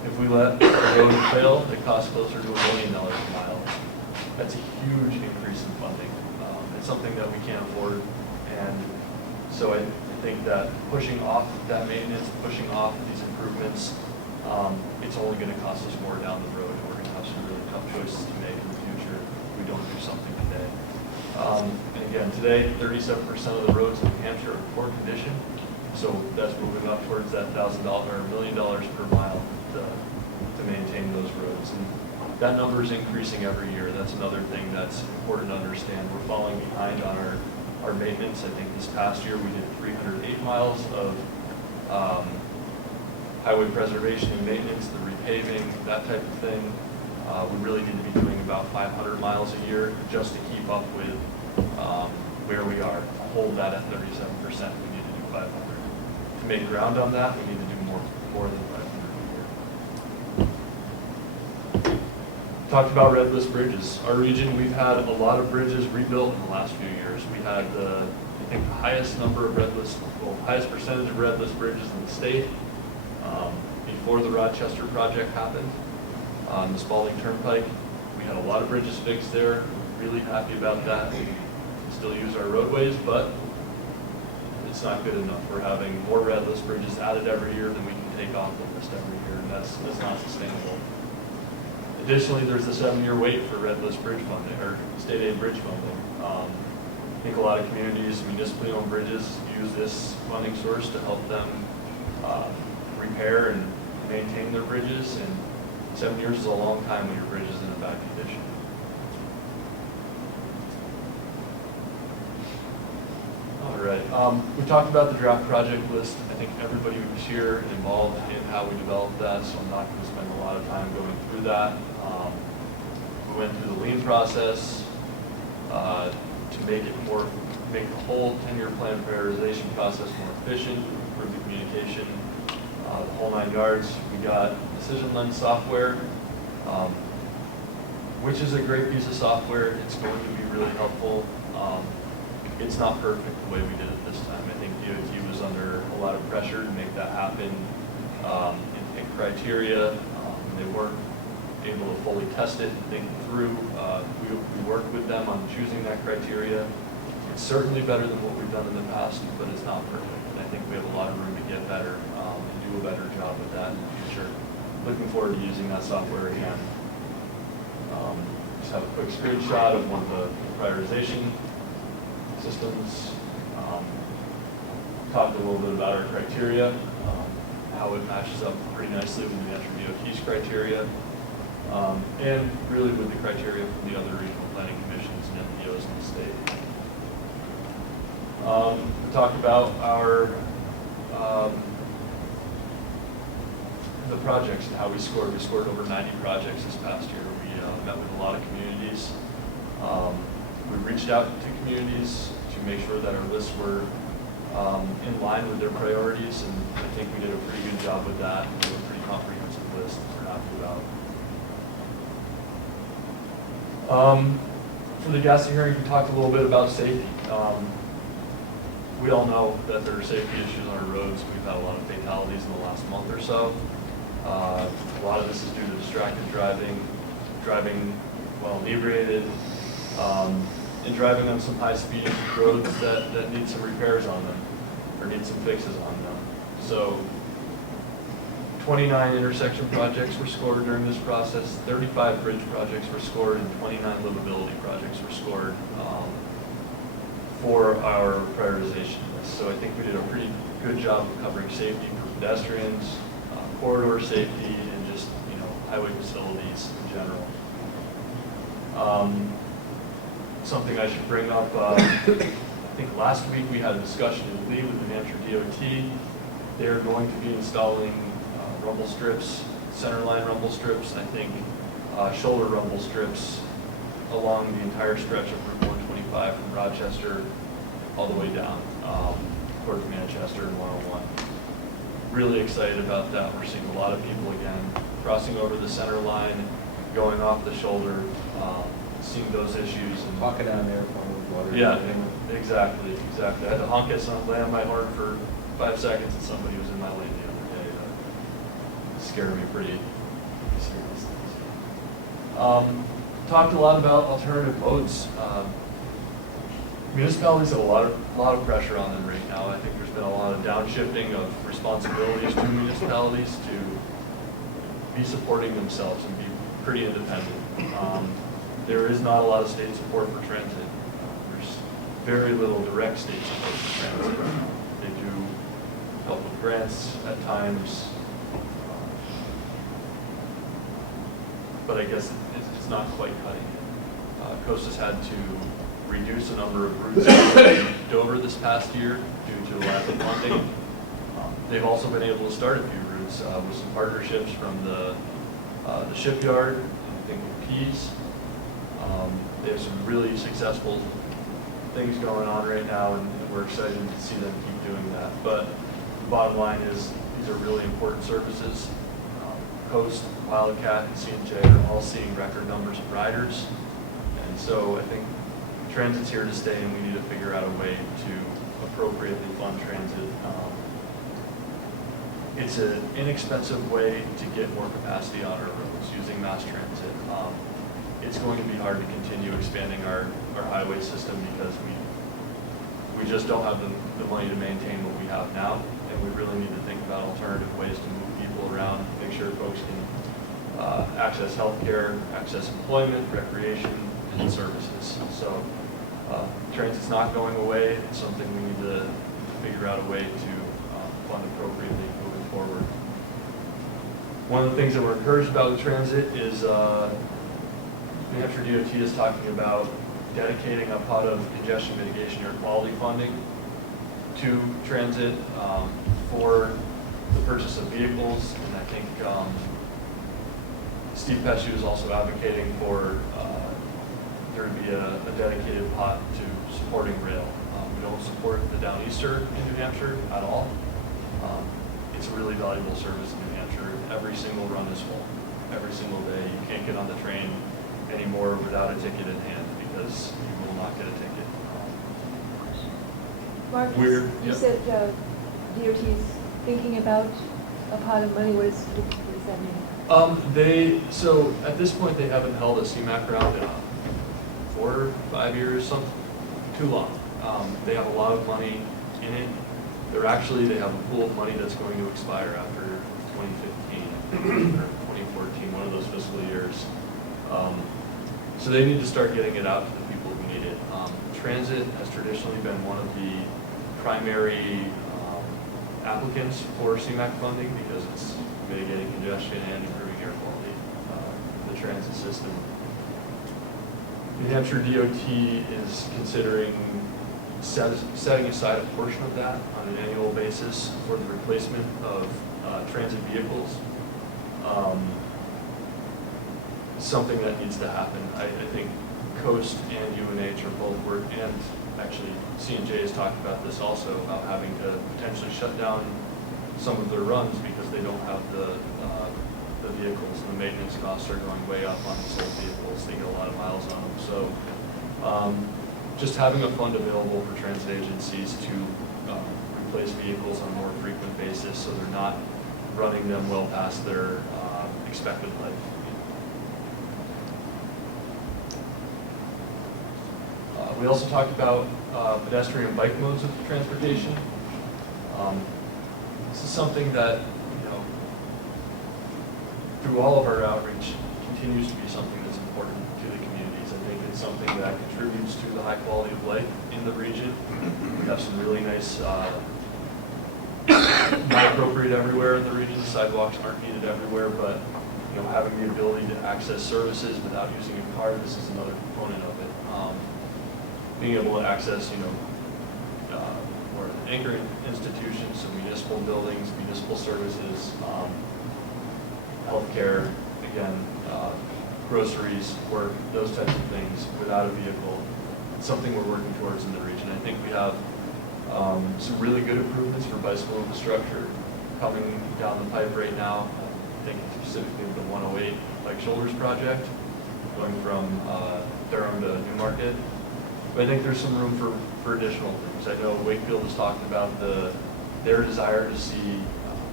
If we let the road fail, it costs closer to $1 million a mile. That's a huge increase in funding. It's something that we can't afford, and so I think that pushing off that maintenance, pushing off these improvements, it's only going to cost us more down the road, and we're going to have some really tough choices to make in the future if we don't do something today. And again, today, 37% of the roads in New Hampshire are in poor condition, so that's moving up towards that $1,000 or $1 million per mile to maintain those roads. And that number is increasing every year. That's another thing that's important to understand. We're falling behind on our maintenance. I think this past year we did 308 miles of highway preservation and maintenance, the repaving, that type of thing. We really need to be doing about 500 miles a year just to keep up with where we are. To hold that at 37%, we need to do 500. To make ground on that, we need to do more than 500 a year. Talked about red list bridges. Our region, we've had a lot of bridges rebuilt in the last few years. We had the highest number of highest percentage of red list bridges in the state before the Rochester project happened on the Spalding Turnpike. We had a lot of bridges fixed there. Really happy about that. We still use our roadways, but it's not good enough. We're having more red list bridges added every year than we can take off the list every year, and that's not sustainable. Additionally, there's the 7-year wait for red list bridge funding, or state aid bridge funding. I think a lot of communities, municipally owned bridges, use this funding source to help them repair and maintain their bridges, and 7 years is a long time when your bridge is in a bad condition. All right, we talked about the draft project list. I think everybody was here and involved in how we developed that, so I'm not going to spend a lot of time going through that. We went through the lien process to make the whole 10-year plan prioritization process more efficient, improve the communication, the whole 9 yards. We got Decision Lens software, which is a great piece of software. It's going to be really helpful. It's not perfect the way we did it this time. I think DOT was under a lot of pressure to make that happen and pick criteria. They weren't able to fully test it and think through. We worked with them on choosing that criteria. It's certainly better than what we've done in the past, but it's not perfect. And I think we have a lot of room to get better and do a better job with that in the future. Looking forward to using that software again. Just have a quick screenshot of one of the prioritization systems. Talked a little bit about our criteria, how it matches up pretty nicely with the Metro DOT's criteria, and really with the criteria from the other regional planning commissions and MPOs in the state. We talked about our the projects and how we scored. We scored over 90 projects this past year. We met with a lot of communities. We reached out to communities to make sure that our lists were in line with their priorities, and I think we did a pretty good job with that. We have a pretty comprehensive list that we're happy about. For the GACIT hearing, we talked a little bit about safety. We all know that there are safety issues on our roads. We've had a lot of fatalities in the last month or so. A lot of this is due to distracted driving while inebriated, and driving on some high-speed roads that need some repairs on them, or need some fixes on them. So 29 intersection projects were scored during this process, 35 bridge projects were scored, and 29 livability projects were scored for our prioritization list. So I think we did a pretty good job of covering safety for pedestrians, corridor safety, and just, highway facilities in general. Something I should bring up, I think last week we had a discussion in Lee with the New Hampshire DOT. They're going to be installing rumble strips, centerline rumble strips, I think shoulder rumble strips along the entire stretch of Route 125 from Rochester all the way down towards Manchester and 101. Really excited about that. We're seeing a lot of people again crossing over the center line, going off the shoulder, seeing those issues. And Talking down there from water. yeah, exactly. I had to honk at land my horn for 5 seconds, and somebody was in my lane the other day. That scared me pretty seriously. Talked a lot about alternative modes. Municipalities have a lot of pressure on them right now. I think there's been a lot of downshifting of responsibilities to municipalities to be supporting themselves and be pretty independent. There is not a lot of state support for transit. There's very little direct state support for transit. They do help with grants at times, but I guess it's not quite cutting it. Coast has had to reduce the number of routes to Dover this past year due to lack of funding. They've also been able to start a few routes with some partnerships from the shipyard, I think with Pease. They have some really successful things going on right now, and we're excited to see them keep doing that. But the bottom line is these are really important services. Coast, Wildcat, and C&J are all seeing record numbers of riders. And so I think transit's here to stay, and we need to figure out a way to appropriately fund transit. It's an inexpensive way to get more capacity on our roads using mass transit. It's going to be hard to continue expanding our highway system because we just don't have the money to maintain what we have now, and we really need to think about alternative ways to move people around, make sure folks can access healthcare, access employment, recreation, and services. So transit's not going away. It's something we need to figure out a way to fund appropriately moving forward. One of the things that we're encouraged about with transit is New Hampshire DOT is talking about dedicating a pot of congestion mitigation air quality funding to transit for the purchase of vehicles, and I think Steve Pesci is also advocating for there to be a dedicated pot to supporting rail. We don't support the Downeaster in New Hampshire at all. It's a really valuable service in New Hampshire. Every single run is full, every single day. You can't get on the train anymore without a ticket in hand because you will not get a ticket. Mark, We're- you yep. said DOT's thinking about a pot of money. What does that mean? So at this point, they haven't held a CMAQ round in 4 or 5 years, something too long. They have a lot of money in it. They have a pool of money that's going to expire after 2015 or 2014, one of those fiscal years. So they need to start getting it out to the people who need it. Transit has traditionally been one of the primary applicants for CMAQ funding because it's mitigating congestion and improving air quality in the transit system. New Hampshire DOT is considering setting aside a portion of that on an annual basis for the replacement of transit vehicles. Something that needs to happen. I think Coast and UNH are both and actually C&J has talked about this also, about having to potentially shut down some of their runs because they don't have the vehicles, and the maintenance costs are going way up on these old vehicles. They get a lot of miles on them. So just having a fund available for transit agencies to replace vehicles on a more frequent basis so they're not running them well past their expected life. We also talked about pedestrian and bike modes of transportation. This is something that, through all of our outreach, continues to be something that's important to the communities. I think it's something that contributes to the high quality of life in the region. We have some really nice, not appropriate everywhere in the region. Sidewalks aren't needed everywhere, but having the ability to access services without using a car, this is another component of it. Being able to access, more anchor institutions, so municipal buildings, municipal services, healthcare, again, groceries, work, those types of things without a vehicle. It's something we're working towards in the region. I think we have some really good improvements for bicycle infrastructure coming down the pipe right now. I think specifically the 108 Bike Shoulders project, going from Durham to Newmarket. But I think there's some room for additional things. I know Wakefield has talked about their desire to see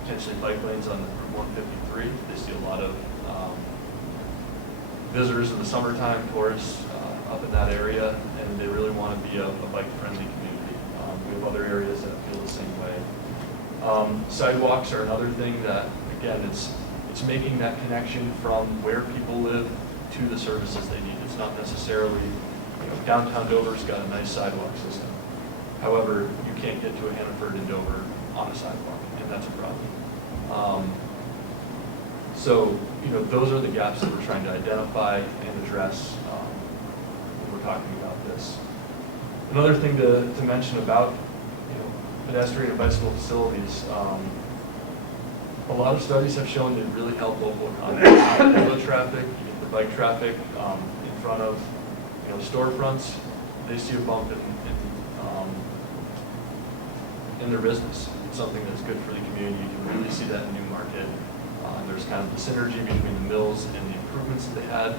potentially bike lanes on Route 153. They see a lot of visitors in the summertime, tourists up in that area, and they really want to be a bike-friendly community. We have other areas that feel the same way. Sidewalks are another thing that, again, it's making that connection from where people live to the services they need. It's not necessarily, downtown Dover's got a nice sidewalk system. However, you can't get to a Hannaford in Dover on a sidewalk, and that's a problem. So, those are the gaps that we're trying to identify and address when we're talking about this. Another thing to mention about, pedestrian and bicycle facilities, a lot of studies have shown they really help local economies. Foot traffic, you get the bike traffic in front of, storefronts, they see a bump in their business. It's something that's good for the community. You can really see that in Newmarket. There's kind of the synergy between the mills and the improvements that they had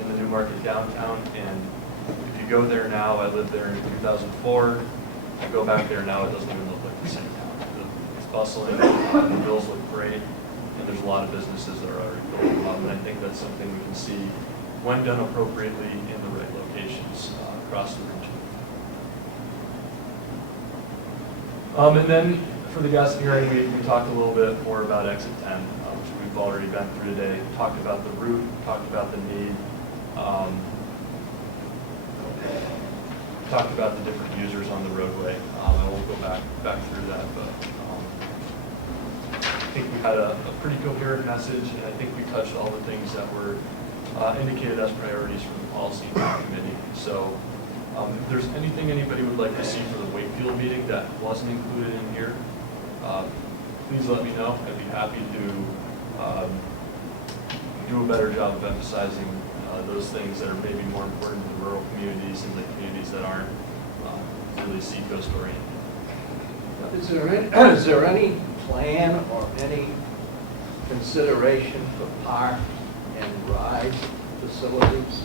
in the Newmarket downtown. And if you go there now, I lived there in 2004. I go back there now, it doesn't even look like the same town. It's bustling, the mills look great, and there's a lot of businesses that are already building up. And I think that's something we can see when done appropriately in the right locations across the region. And then for the GACIT hearing, we talked a little bit more about Exit 10, which we've already been through today. Talked about the route, talked about the need, talked about the different users on the roadway. I won't go back through that, but I think we had a pretty coherent message, and I think we touched all the things that were indicated as priorities from the policy committee. So if there's anything anybody would like to see for the Wakefield meeting that wasn't included in here, please let me know. I'd be happy to do a better job of emphasizing those things that are maybe more important to the rural communities and the communities that aren't really seacoast oriented. Is there any plan or any consideration for park and ride facilities?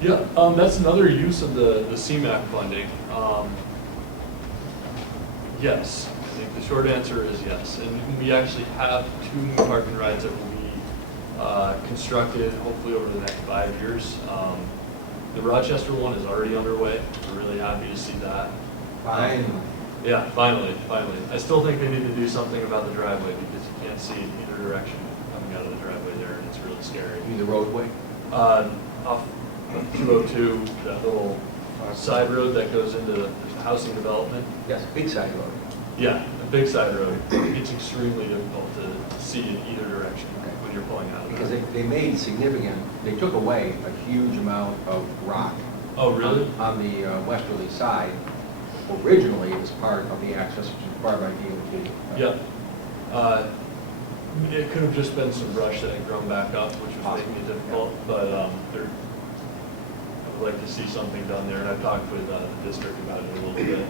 Yeah, that's another use of the CMAQ funding. Yes, I think the short answer is yes. And we actually have 2 new park and rides that will be constructed hopefully over the next 5 years. The Rochester one is already underway. We're really happy to see that. Finally. Yeah, finally. I still think they need to do something about the driveway because you can't see in either direction coming out of the driveway there, and it's really scary. You mean the roadway? Off 202, that little side road that goes into there's a housing development. Yes, big side road. Yeah, a big side road. It's extremely difficult to see in either direction when you're pulling out of Because it. they made significant, they took away a huge amount of rock. Oh, really? On the westerly side. Originally, it was part of the access, which is required by DOT. Yep. It could have just been some brush that had grown back up, which was making it difficult, but I would like to see something done there, and I've talked with the district about it a little bit.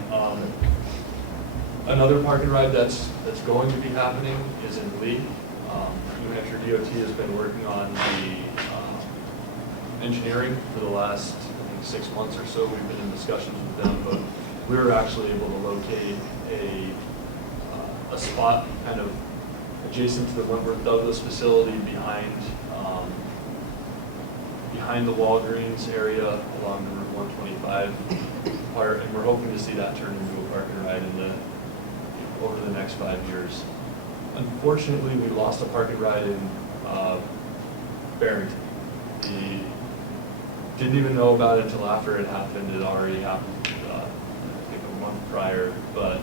Another park and ride that's going to be happening is in Lee. New Hampshire DOT has been working on the engineering for the last, I think, 6 months or so. We've been in discussions with them, but we were actually able to locate a spot kind of adjacent to the Wentworth Douglas facility behind the Walgreens area along the Route 125 part, and we're hoping to see that turn into a park and ride over the next 5 years. Unfortunately, we lost a park and ride in Barrington. He didn't even know about it until after it happened. It already happened, I think a month prior, but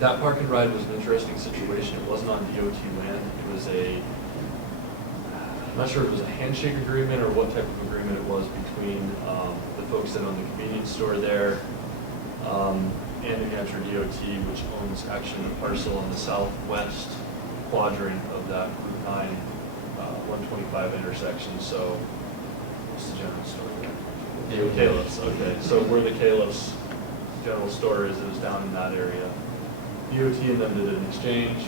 that park and ride was an interesting situation. It wasn't on DOT land. It was I'm not sure if it was a handshake agreement or what type of agreement it was between the folks that own the convenience store there and New Hampshire DOT, which owns actually a parcel on the southwest quadrant of that Route 9 125 intersection. So, what's the general store there? Caleb's. Okay, so where the Caleb's general store is, it was down in that area. DOT and them did an exchange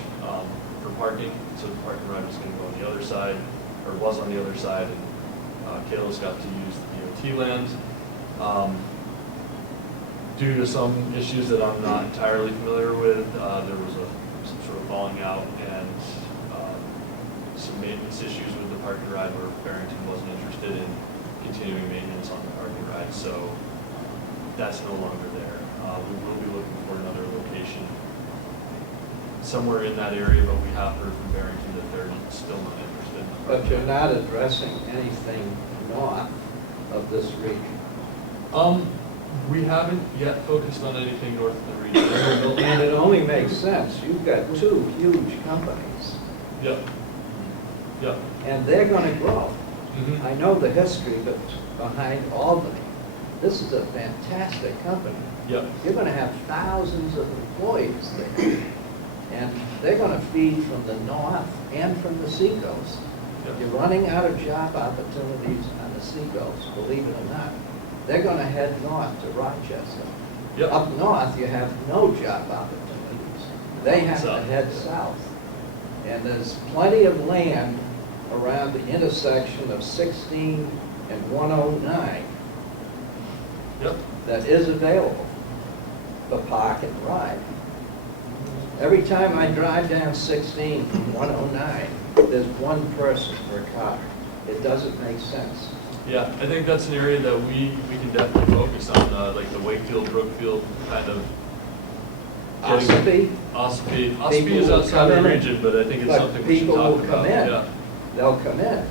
for parking, so the parking ride was going to go on the other side, or was on the other side, and Caleb's got to use the DOT land. Due to some issues that I'm not entirely familiar with, there was some sort of falling out and some maintenance issues with the parking ride where Barrington wasn't interested in continuing maintenance on the parking ride, so that's no longer there. We will be looking for another location somewhere in that area, but we have heard from Barrington that they're still not interested. But you're not addressing anything north of this region. We haven't yet focused on anything north of the region. And it only makes sense. You've got two huge companies. Yep. Yep. And they're going to grow. Mm-hmm. I know the history that's behind Albany. This is a fantastic company. Yep. You're going to have thousands of employees there. And they're going to feed from the north and from the seacoast. Yep. You're running out of job opportunities on the seacoast, believe it or not. They're going to head north to Rochester. Yep. Up north, you have no job opportunities. They have to head south. And there's plenty of land around the intersection of 16 and 109 Yep. that is available for park and ride. Every time I drive down 16 from 109, there's one person per car. It doesn't make sense. Yeah, I think that's an area that we can definitely focus on, like the Wakefield, Brookfield kind of. Ossipee, Ossipee is outside the region, but I think it's but something we should people talk will come about. in. Yeah. They'll come in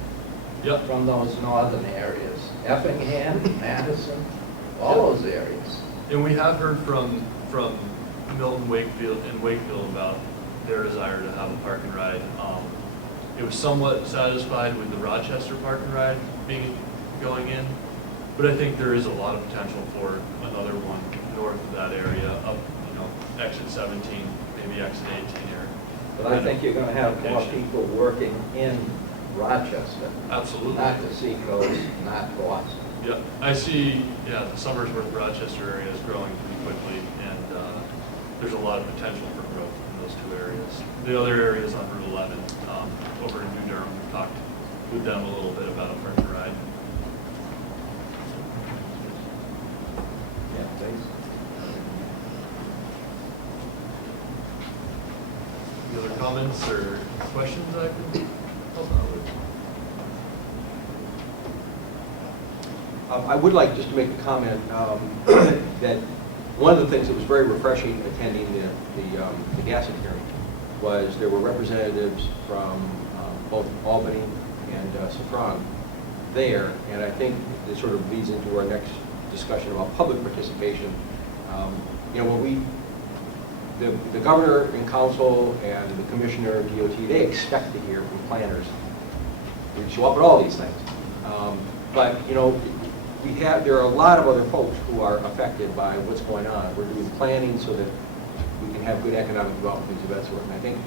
Yep. from those northern areas, Effingham, Madison, all those areas. And we have heard from Milton Wakefield about their desire to have a park and ride. It was somewhat satisfied with the Rochester park and ride going in, but I think there is a lot of potential for another one north of that area, up, exit 17, maybe exit 18 here. But I think you're going to have more Location. people working in Rochester, Absolutely. not the seacoast, not Boston. Yeah, I see, the Sommersworth, Rochester area is growing pretty quickly, and there's a lot of potential for growth in those two areas. The other areas on Route 11, over in New Durham, we talked with them a little bit about a park and ride. Yeah, please. Any other comments or questions I can help out with? I would like just to make a comment that one of the things that was very refreshing attending the GACIT hearing was there were representatives from both Albany and Strafford there, and I think this sort of leads into our next discussion about public participation. When the governor and council and the commissioner of DOT, they expect to hear from planners. We show up at all these things. But there are a lot of other folks who are affected by what's going on. We're doing planning so that we can have good economic development, things of that sort. And I think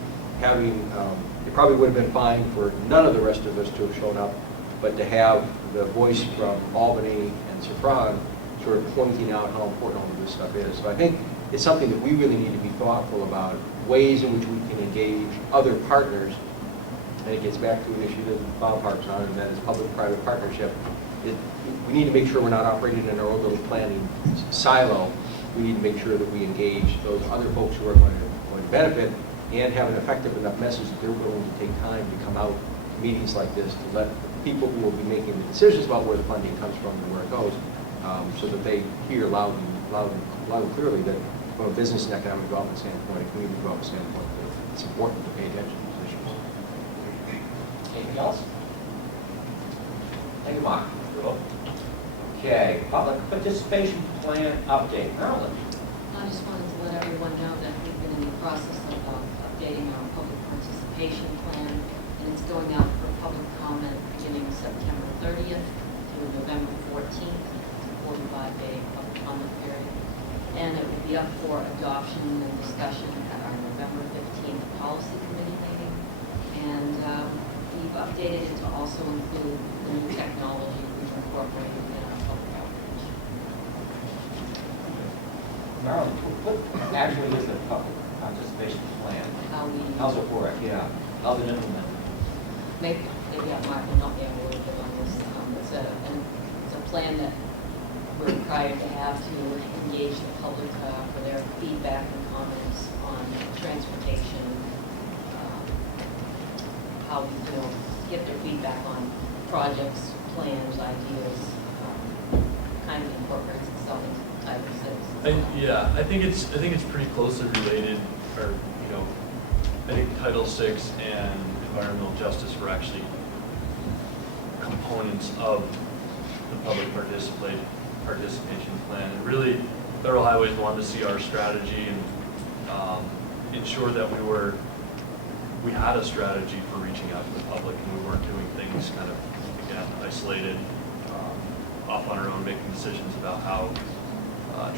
it probably would have been fine for none of the rest of us to have shown up, but to have the voice from Albany and Strafford sort of pointing out how important all of this stuff is. So I think it's something that we really need to be thoughtful about, ways in which we can engage other partners. And it gets back to an issue that Bob harps on, and that is public-private partnership. We need to make sure we're not operating in our own little planning silo. We need to make sure that we engage those other folks who are going to benefit and have an effective enough message that they're willing to take time to come out to meetings like this to let people who will be making the decisions about where the funding comes from and where it goes, so that they hear loud and clearly that from a business and economic development standpoint, a community development standpoint, that it's important to pay attention to these issues. Anything else? Thank you, Mark. Okay, public participation plan update. Marilyn? I just wanted to let everyone know that we've been in the process of updating our public participation plan, and it's going out for public comment beginning September 30th through November 14th. It's a 45-day public comment period. And it will be up for adoption and discussion at our November 15th policy committee meeting. And we've updated it to also include the new technology we've incorporated in our public outreach. Marilyn, what actually is the public participation plan? How's it work? Yeah. How's it implemented? Maybe Mark will help me out a little bit on this. It's a plan that we're required to have to engage the public for their feedback and comments on transportation, how we get their feedback on projects, plans, ideas, kind of incorporates itself into Title VI. Yeah, I think it's pretty closely related, or I think Title VI and environmental justice were actually components of the public participation plan. And really, Federal Highways wanted to see our strategy and ensure that we had a strategy for reaching out to the public, and we weren't doing things kind of, again, isolated, off on our own, making decisions about how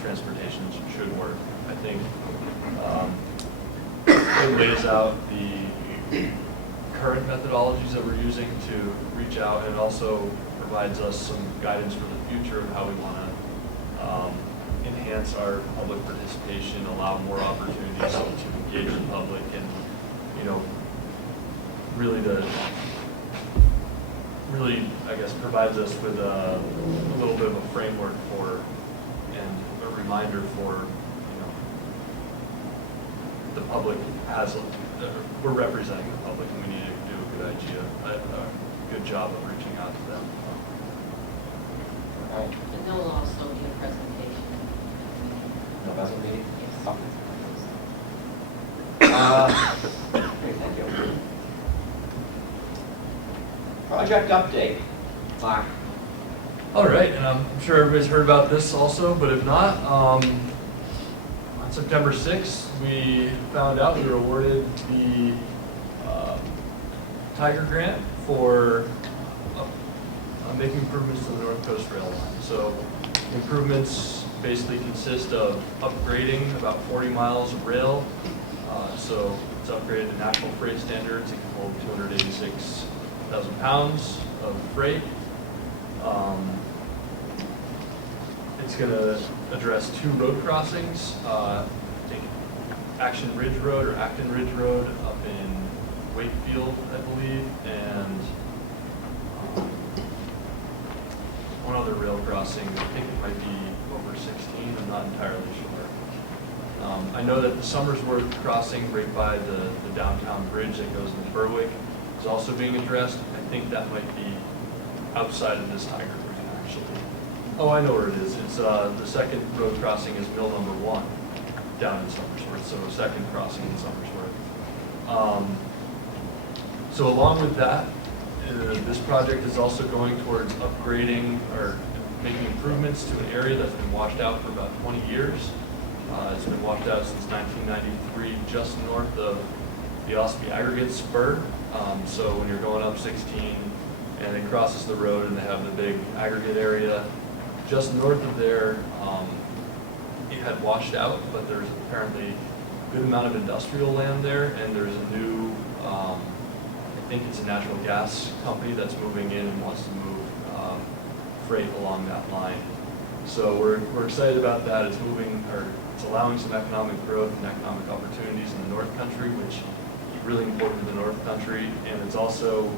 transportation should work. I think it lays out the current methodologies that we're using to reach out, and also provides us some guidance for the future of how we want to enhance our public participation, allow more opportunities to engage the public, and really, I guess, provides us with a little bit of a framework for and a reminder for the public we're representing the public, and we need to do a good job of reaching out to them. All right. And there will also be a presentation. November meeting? Yes. Okay, thank you. Project update. Mark? All right, and I'm sure everybody's heard about this also, but if not, on September 6th, we found out we were awarded the Tiger Grant for making improvements to the North Coast Rail line. So improvements basically consist of upgrading about 40 miles of rail. So it's upgraded to national freight standards. It can hold 286,000 pounds of freight. It's going to address 2 road crossings. I think Acton Ridge Road up in Wakefield, I believe, and one other rail crossing. I think it might be over 16. I'm not entirely sure. I know that the Sommersworth crossing right by the downtown bridge that goes into Berwick is also being addressed. I think that might be outside of this Tiger Grant, actually. Oh, I know where it is. It's the second road crossing is mill number 1 down in Sommersworth, so a second crossing in Sommersworth. So along with that, this project is also going towards upgrading or making improvements to an area that's been washed out for about 20 years. It's been washed out since 1993, just north of the Ospey Aggregate Spur. So when you're going up 16 and it crosses the road and they have the big aggregate area, just north of there, it had washed out, but there's apparently a good amount of industrial land there, and there's a new, I think it's a natural gas company that's moving in and wants to move freight along that line. So we're excited about that. It's moving, or it's allowing some economic growth and economic opportunities in the North Country, which is really important to the North Country, and it's also,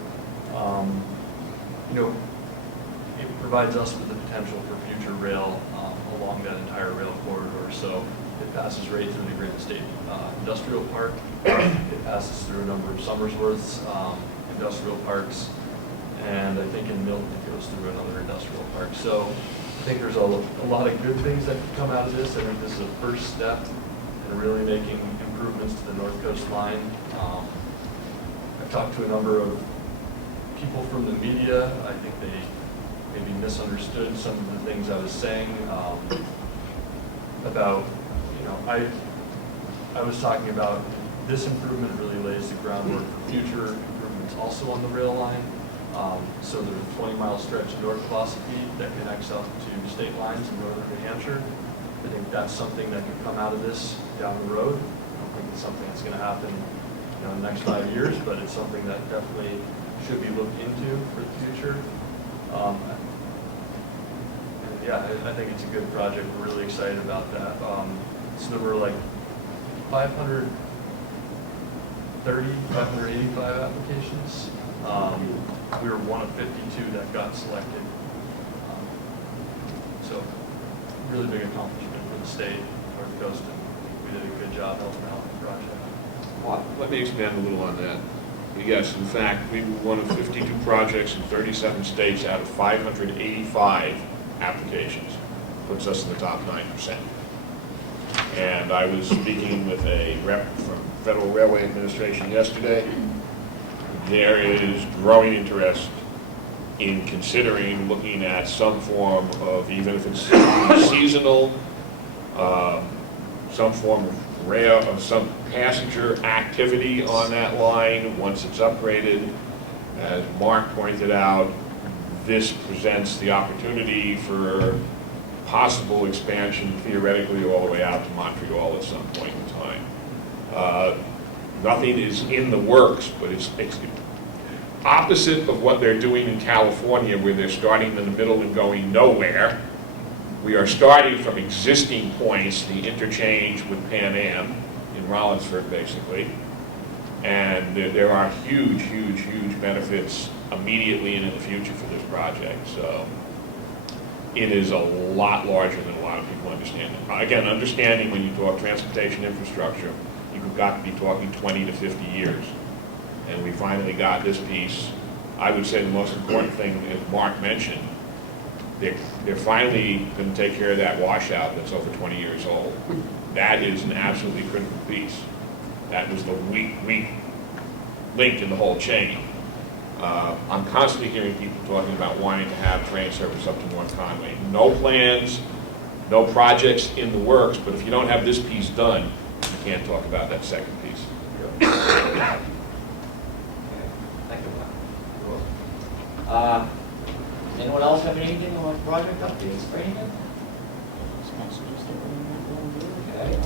it provides us with the potential for future rail along that entire rail corridor. So it passes right through the Granite State Industrial Park. It passes through a number of Sommersworth's industrial parks, and I think in Milton it goes through another industrial park. So I think there's a lot of good things that can come out of this. I think this is a first step in really making improvements to the North Coast line. I've talked to a number of people from the media, I think they maybe misunderstood some of the things I was saying about, you know, I was talking about this improvement really lays the groundwork for future improvements also on the rail line. So there's a 20-mile stretch north of Ossipee that connects up to state lines in northern New Hampshire. I think that's something that could come out of this down the road. I don't think it's something that's going to happen, you know, in the next 5 years, but it's something that definitely should be looked into for the future. And yeah, I think it's a good project. We're really excited about that. So there were like 585 applications. We were one of 52 that got selected. So really big accomplishment for the state, North Coast, and we did a good job helping out the project. Let me expand a little on that. Yes, in fact, we were one of 52 projects in 37 states out of 585 applications. Puts us in the top 9%. And I was speaking with a rep from Federal Railway Administration yesterday. There is growing interest in considering looking at some form of, even if it's seasonal, some form of rail, of some passenger activity on that line once it's upgraded. As Mark pointed out, this presents the opportunity for possible expansion theoretically all the way out to Montreal at some point in time. Nothing is in the works, but it's opposite of what they're doing in California, where they're starting in the middle and going nowhere. We are starting from existing points, the interchange with Pan Am in Rollinsford, basically. And there are huge, huge, huge benefits immediately and in the future for this project. So it is a lot larger than a lot of people understand. Again, understanding when you talk transportation infrastructure, you've got to be talking 20 to 50 years. And we finally got this piece. I would say the most important thing, as Mark mentioned, they're finally going to take care of that washout that's over 20 years old. That is an absolutely critical piece. That was the weak link in the whole chain. I'm constantly hearing people talking about wanting to have train service up to North Conway. No plans, no projects in the works, but if you don't have this piece done, you can't talk about that second piece. Thank you. Anyone else have anything on project updates or anything? Okay.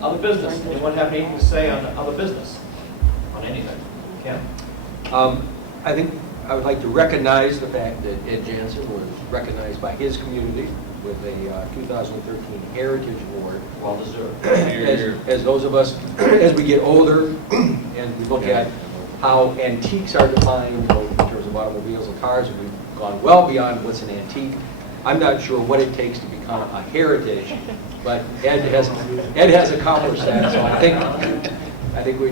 Other business. Anyone have anything to say on other business? On anything? Ken? I think I would like to recognize the fact that Ed Janson was recognized by his community with a 2013 Heritage Award. Well deserved. As those of us, as we get older and we look at how antiques are defined, both in terms of automobiles and cars, and we've gone well beyond what's an antique. I'm not sure what it takes to become a heritage, but Ed has accomplished that. So I think it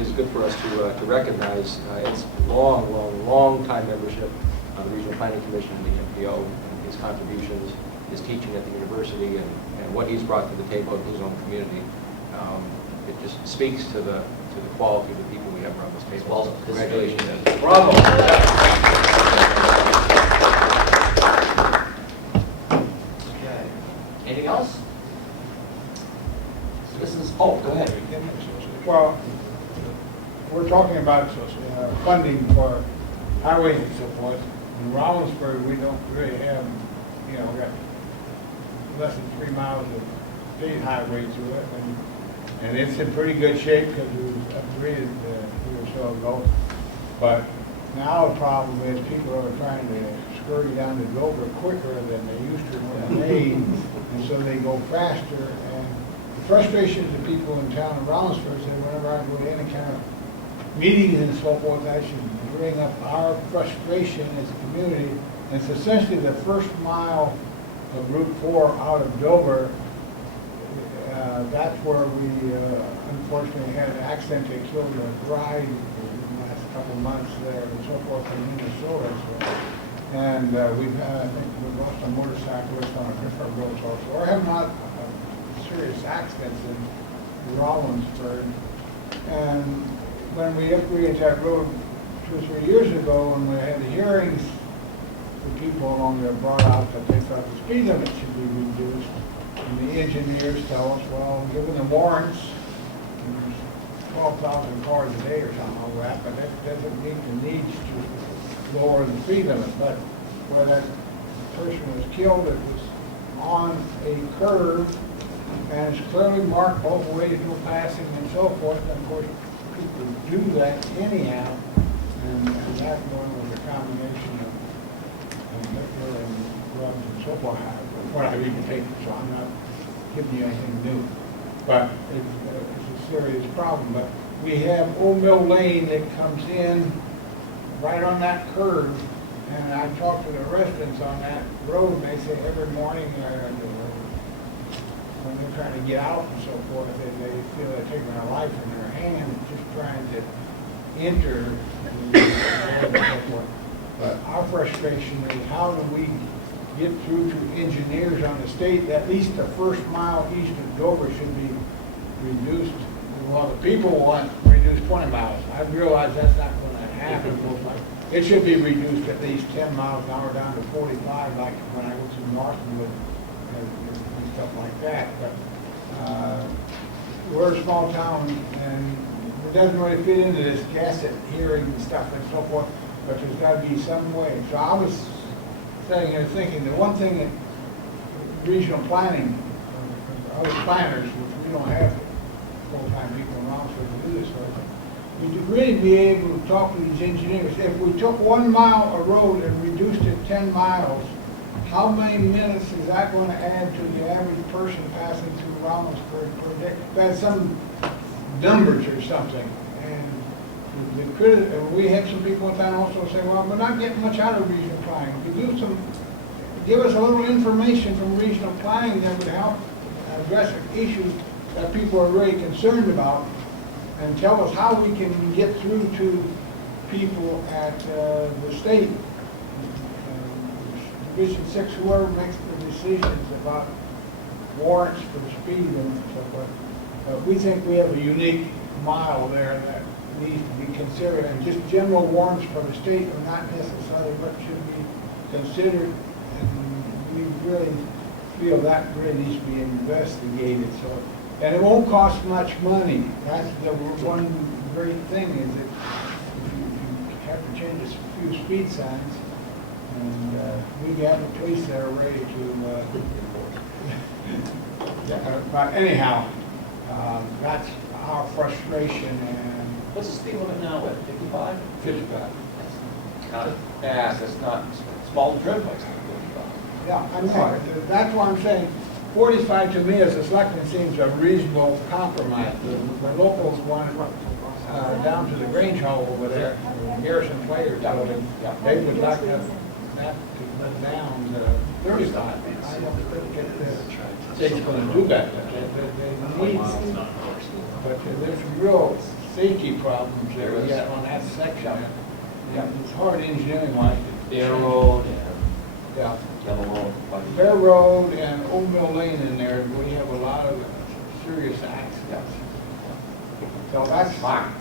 is good for us to recognize its long time membership on the Regional Planning Commission and the MPO, and his contributions, his teaching at the university, and what he's brought to the table of his own community. It just speaks to the quality of the people we have around this table. Well, congratulations, Ed. Bravo. Okay. Anything else? Citizens, oh, go ahead. Well, we're talking about funding for highways and so forth. In Rollinsford, we don't really have, we got less than 3 miles of state highway to it, and it's in pretty good shape because it was upgraded a year or so ago. But now the problem is people are trying to scurry down to Dover quicker than they used to when they made, and so they go faster. And the frustration of the people in town of Rollinsford is that whenever I go to any kind of meetings and so forth, I should bring up our frustration as a community. And it's essentially the first mile of Route 4 out of Dover. That's where we unfortunately had an accident that killed a bride in the last couple of months there and so forth in Minnesota. And I think we've lost a motorcyclist on a different road also. Or have not serious accidents in Rollinsford. And when we upgraded that road 2 or 3 years ago, when we had the hearings, the people along there brought out that they thought the speed limit should be reduced. And the engineers tell us, well, given the warrants, there's 12,000 cars a day or something like that, but that doesn't meet the needs to lower the speed limit. But where that person was killed, it was on a curve, and it's clearly marked both ways, no passing and so forth. And of course, people do that anyhow, and that one was a combination of liquor and drugs and so forth. What I read the paper, so I'm not giving you anything new. But it's a serious problem. But we have Old Mill Lane that comes in right on that curve, and I talked to the residents on that road, and they say every morning when they're trying to get out and so forth, they feel they're taking their life in their hands, just trying to enter and so forth. But our frustration is, how do we get through to engineers on the state that at least the first mile east of Dover should be reduced? Well, the people want reduced 20 miles. I realize that's not going to happen. It should be reduced at least 10 miles an hour down to 45, like when I go to Northwood and stuff like that. But we're a small town, and it doesn't really fit into this GACIT hearing and stuff and so forth, but there's got to be some way. So I was sitting here thinking, the one thing that regional planning, other planners, which we don't have full-time people around so to do this with, we'd really be able to talk to these engineers. If we took 1 mile of road and reduced it 10 miles, how many minutes is that going to add to the average person passing through Rollinsford per day? That's some numbers or something. And we had some people in town also say, well, we're not getting much out of regional planning. If you do give us a little information from regional planning that would help address issues that people are really concerned about, and tell us how we can get through to people at the state, Division 6, whoever makes the decisions about warrants for the speed and so forth. We think we have a unique mile there that needs to be considered, and just general warrants for the state are not necessarily what should be considered, and we really feel that really needs to be investigated. So. And it won't cost much money. That's the one great thing, is that if you have to change a few speed signs, and we have the police that are ready to but anyhow, that's our frustration. And What's the speed limit now, what, 55? 55. Not fast, it's not, small turnpikes, 55. Yeah, I know. That's why I'm saying 45 to me as a selectman seems a reasonable compromise. The locals want down to the Grange Hall over there, Garrison Players building. They would like that to let down to 35. I don't think the state's going to do that. They need, but there's real safety problems there yet on that section. Yeah, it's hard engineering wise. Bear Road and Yeah. Yellow Road. Bear Road and Old Mill Lane in there, we have a lot of serious accidents. So that's fine.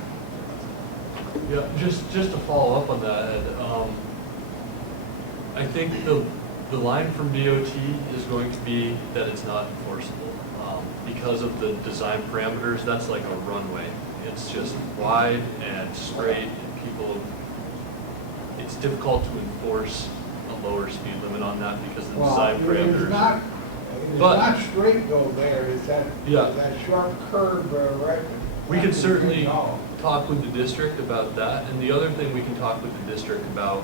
Yeah, just to follow up on that, Ed, I think the line from DOT is going to be that it's not enforceable. Because of the design parameters, that's like a runway. It's just wide and straight, and people, it's difficult to enforce a lower speed limit on that because of the design parameters. It's not straight though there, it's that, Yeah. that sharp curve right. We could certainly talk with the district about that, and the other thing we can talk with the district about,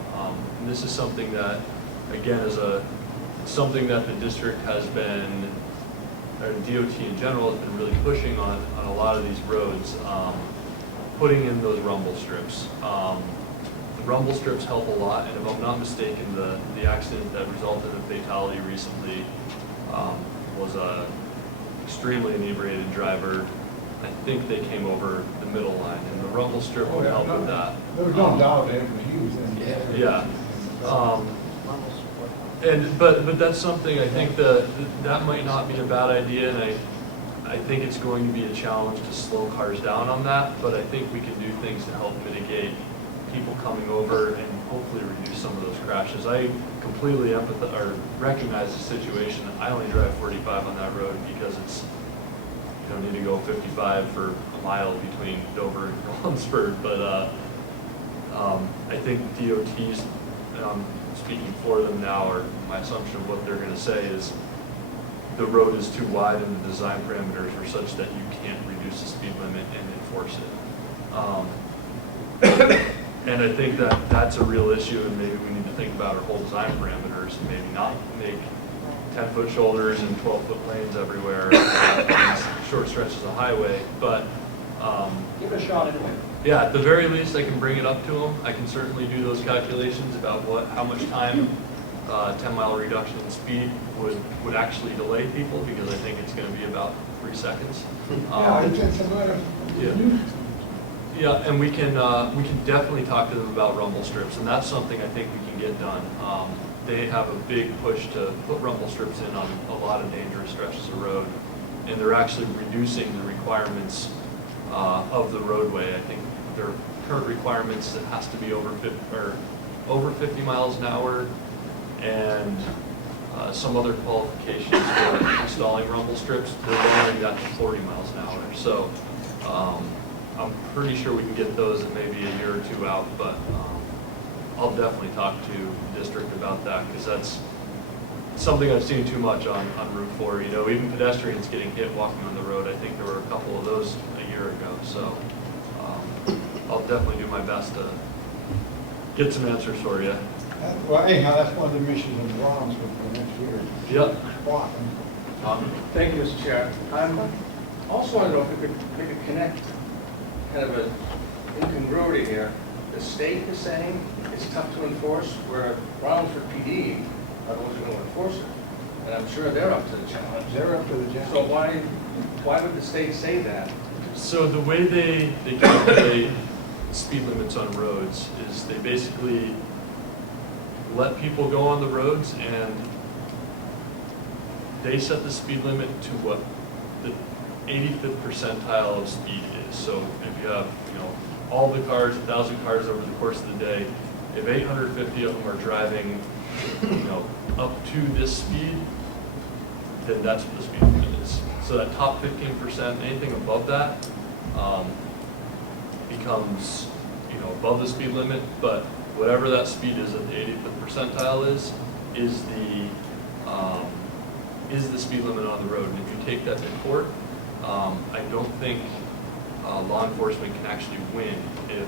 and this is something that, again, is something that the district has been, or DOT in general has been really pushing on a lot of these roads, putting in those rumble strips. The rumble strips help a lot, and if I'm not mistaken, the accident that resulted in a fatality recently was a extremely inebriated driver. I think they came over the middle line, and the rumble strip would help with that. There was no doubt that he was in there. Yeah. But that's something I think that might not be a bad idea, and I think it's going to be a challenge to slow cars down on that, but I think we can do things to help mitigate people coming over and hopefully reduce some of those crashes. I completely empathize or recognize the situation. I only drive 45 on that road because it's, you don't need to go 55 for a mile between Dover and Wallensford, but I think DOT's, and I'm speaking for them now, or my assumption of what they're going to say is the road is too wide and the design parameters are such that you can't reduce the speed limit and enforce it. And I think that that's a real issue, and maybe we need to think about our whole design parameters and maybe not make 10-foot shoulders and 12-foot lanes everywhere, short stretches of highway, but Give it a shot anyway. yeah, at the very least, I can bring it up to them. I can certainly do those calculations about how much time 10-mile reduction in speed would actually delay people, because I think it's going to be about 3 seconds. It's a matter of. Yeah, and we can definitely talk to them about rumble strips, and that's something I think we can get done. They have a big push to put rumble strips in on a lot of dangerous stretches of road, and they're actually reducing the requirements of the roadway. I think their current requirements, it has to be over 50 miles an hour, and some other qualifications for installing rumble strips. They're lowering that to 40 miles an hour. So I'm pretty sure we can get those in maybe a year or two out, but I'll definitely talk to the district about that, because that's something I've seen too much on Route 4. You know, even pedestrians getting hit walking on the road. I think there were a couple of those a year ago. So I'll definitely do my best to get some answers for you. Well, anyhow, that's one of the missions of Rollins for next year. Yep. Spot. Thank you, Mr. Chair. I also want to know if we could connect kind of an incongruity here. The state is saying it's tough to enforce, where Rollinsford PD are the ones who are going to enforce it. And I'm sure they're up to the challenge. They're up to the challenge. So why would the state say that? So the way they calculate speed limits on roads is they basically let people go on the roads, and they set the speed limit to what the 85th percentile of speed is. So if you have, you know, all the cars, 1,000 cars over the course of the day, if 850 of them are driving, you know, up to this speed, then that's what the speed limit is. So that top 15%, anything above that, becomes, you know, above the speed limit. But whatever that speed is at the 85th percentile is the speed limit on the road. And if you take that to court, I don't think law enforcement can actually win if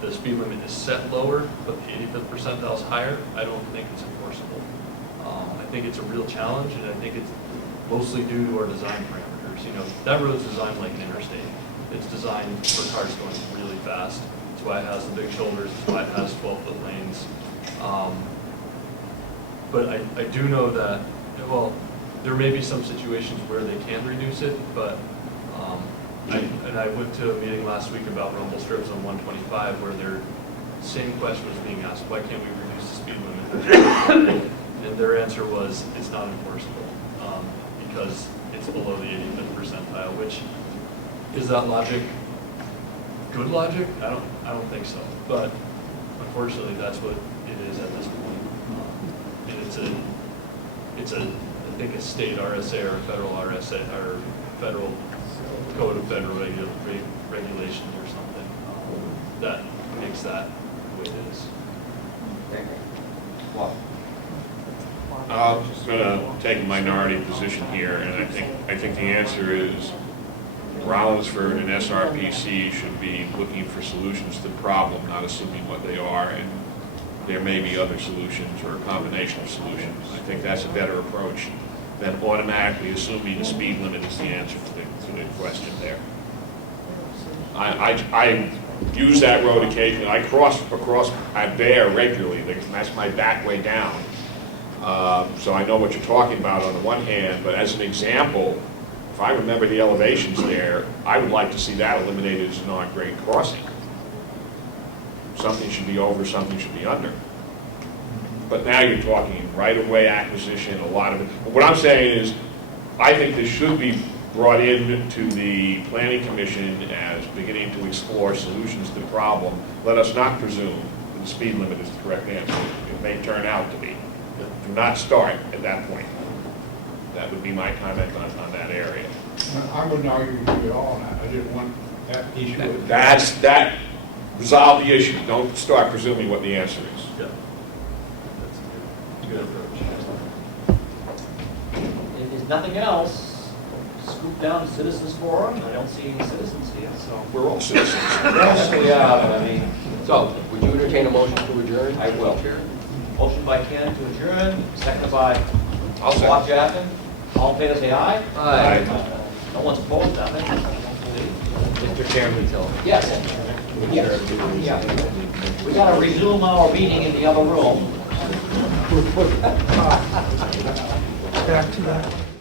the speed limit is set lower, but the 85th percentile is higher. I don't think it's enforceable. I think it's a real challenge, and I think it's mostly due to our design parameters. You know, that road's designed like an interstate. It's designed for cars going really fast. That's why it has the big shoulders. That's why it has 12-foot lanes. But I do know that, well, there may be some situations where they can reduce it, but I went to a meeting last week about rumble strips on 125 where their same question was being asked, why can't we reduce the speed limit? And their answer was, it's not enforceable because it's below the 85th percentile, which, is that logic good logic? I don't think so, but unfortunately that's what it is at this point. And it's a I think a state RSA or a federal RSA or federal code of federal regulations or something that makes that the way it is. What? I'm going to take a minority position here, and I think the answer is Rollinsford and SRPC should be looking for solutions to the problem, not assuming what they are, and there may be other solutions or a combination of solutions. I think that's a better approach than automatically assuming the speed limit is the answer to the question there. I use that road occasionally. I cross there regularly. That's my back way down. So I know what you're talking about on the one hand, but as an example, if I remember the elevations there, I would like to see that eliminated as a non-grade crossing. Something should be over, something should be under. But now you're talking right-of-way acquisition, a lot of it. What I'm saying is, I think there should be brought in to the planning commission as beginning to explore solutions to the problem, let us not presume that the speed limit is the correct answer. It may turn out to be. Do not start at that point. That would be my comment on that area. I wouldn't argue with you at all on that. I didn't want that issue. That resolve the issue. Don't start presuming what the answer is. Yeah. That's a good approach. If there's nothing else, scoop down to citizens forum. I don't see any citizens here, so. We're all citizens. Yes, we are, but I mean, So, would you entertain a motion to adjourn? I will. Chair? motion by Ken to adjourn, seconded by I'll second. Bob Jackson. All in favor, say aye. Aye. No one's opposed, I think. I don't believe. Mr. Chairman, Yes. Yeah. We gotta resume our meeting in the other room. Back to that.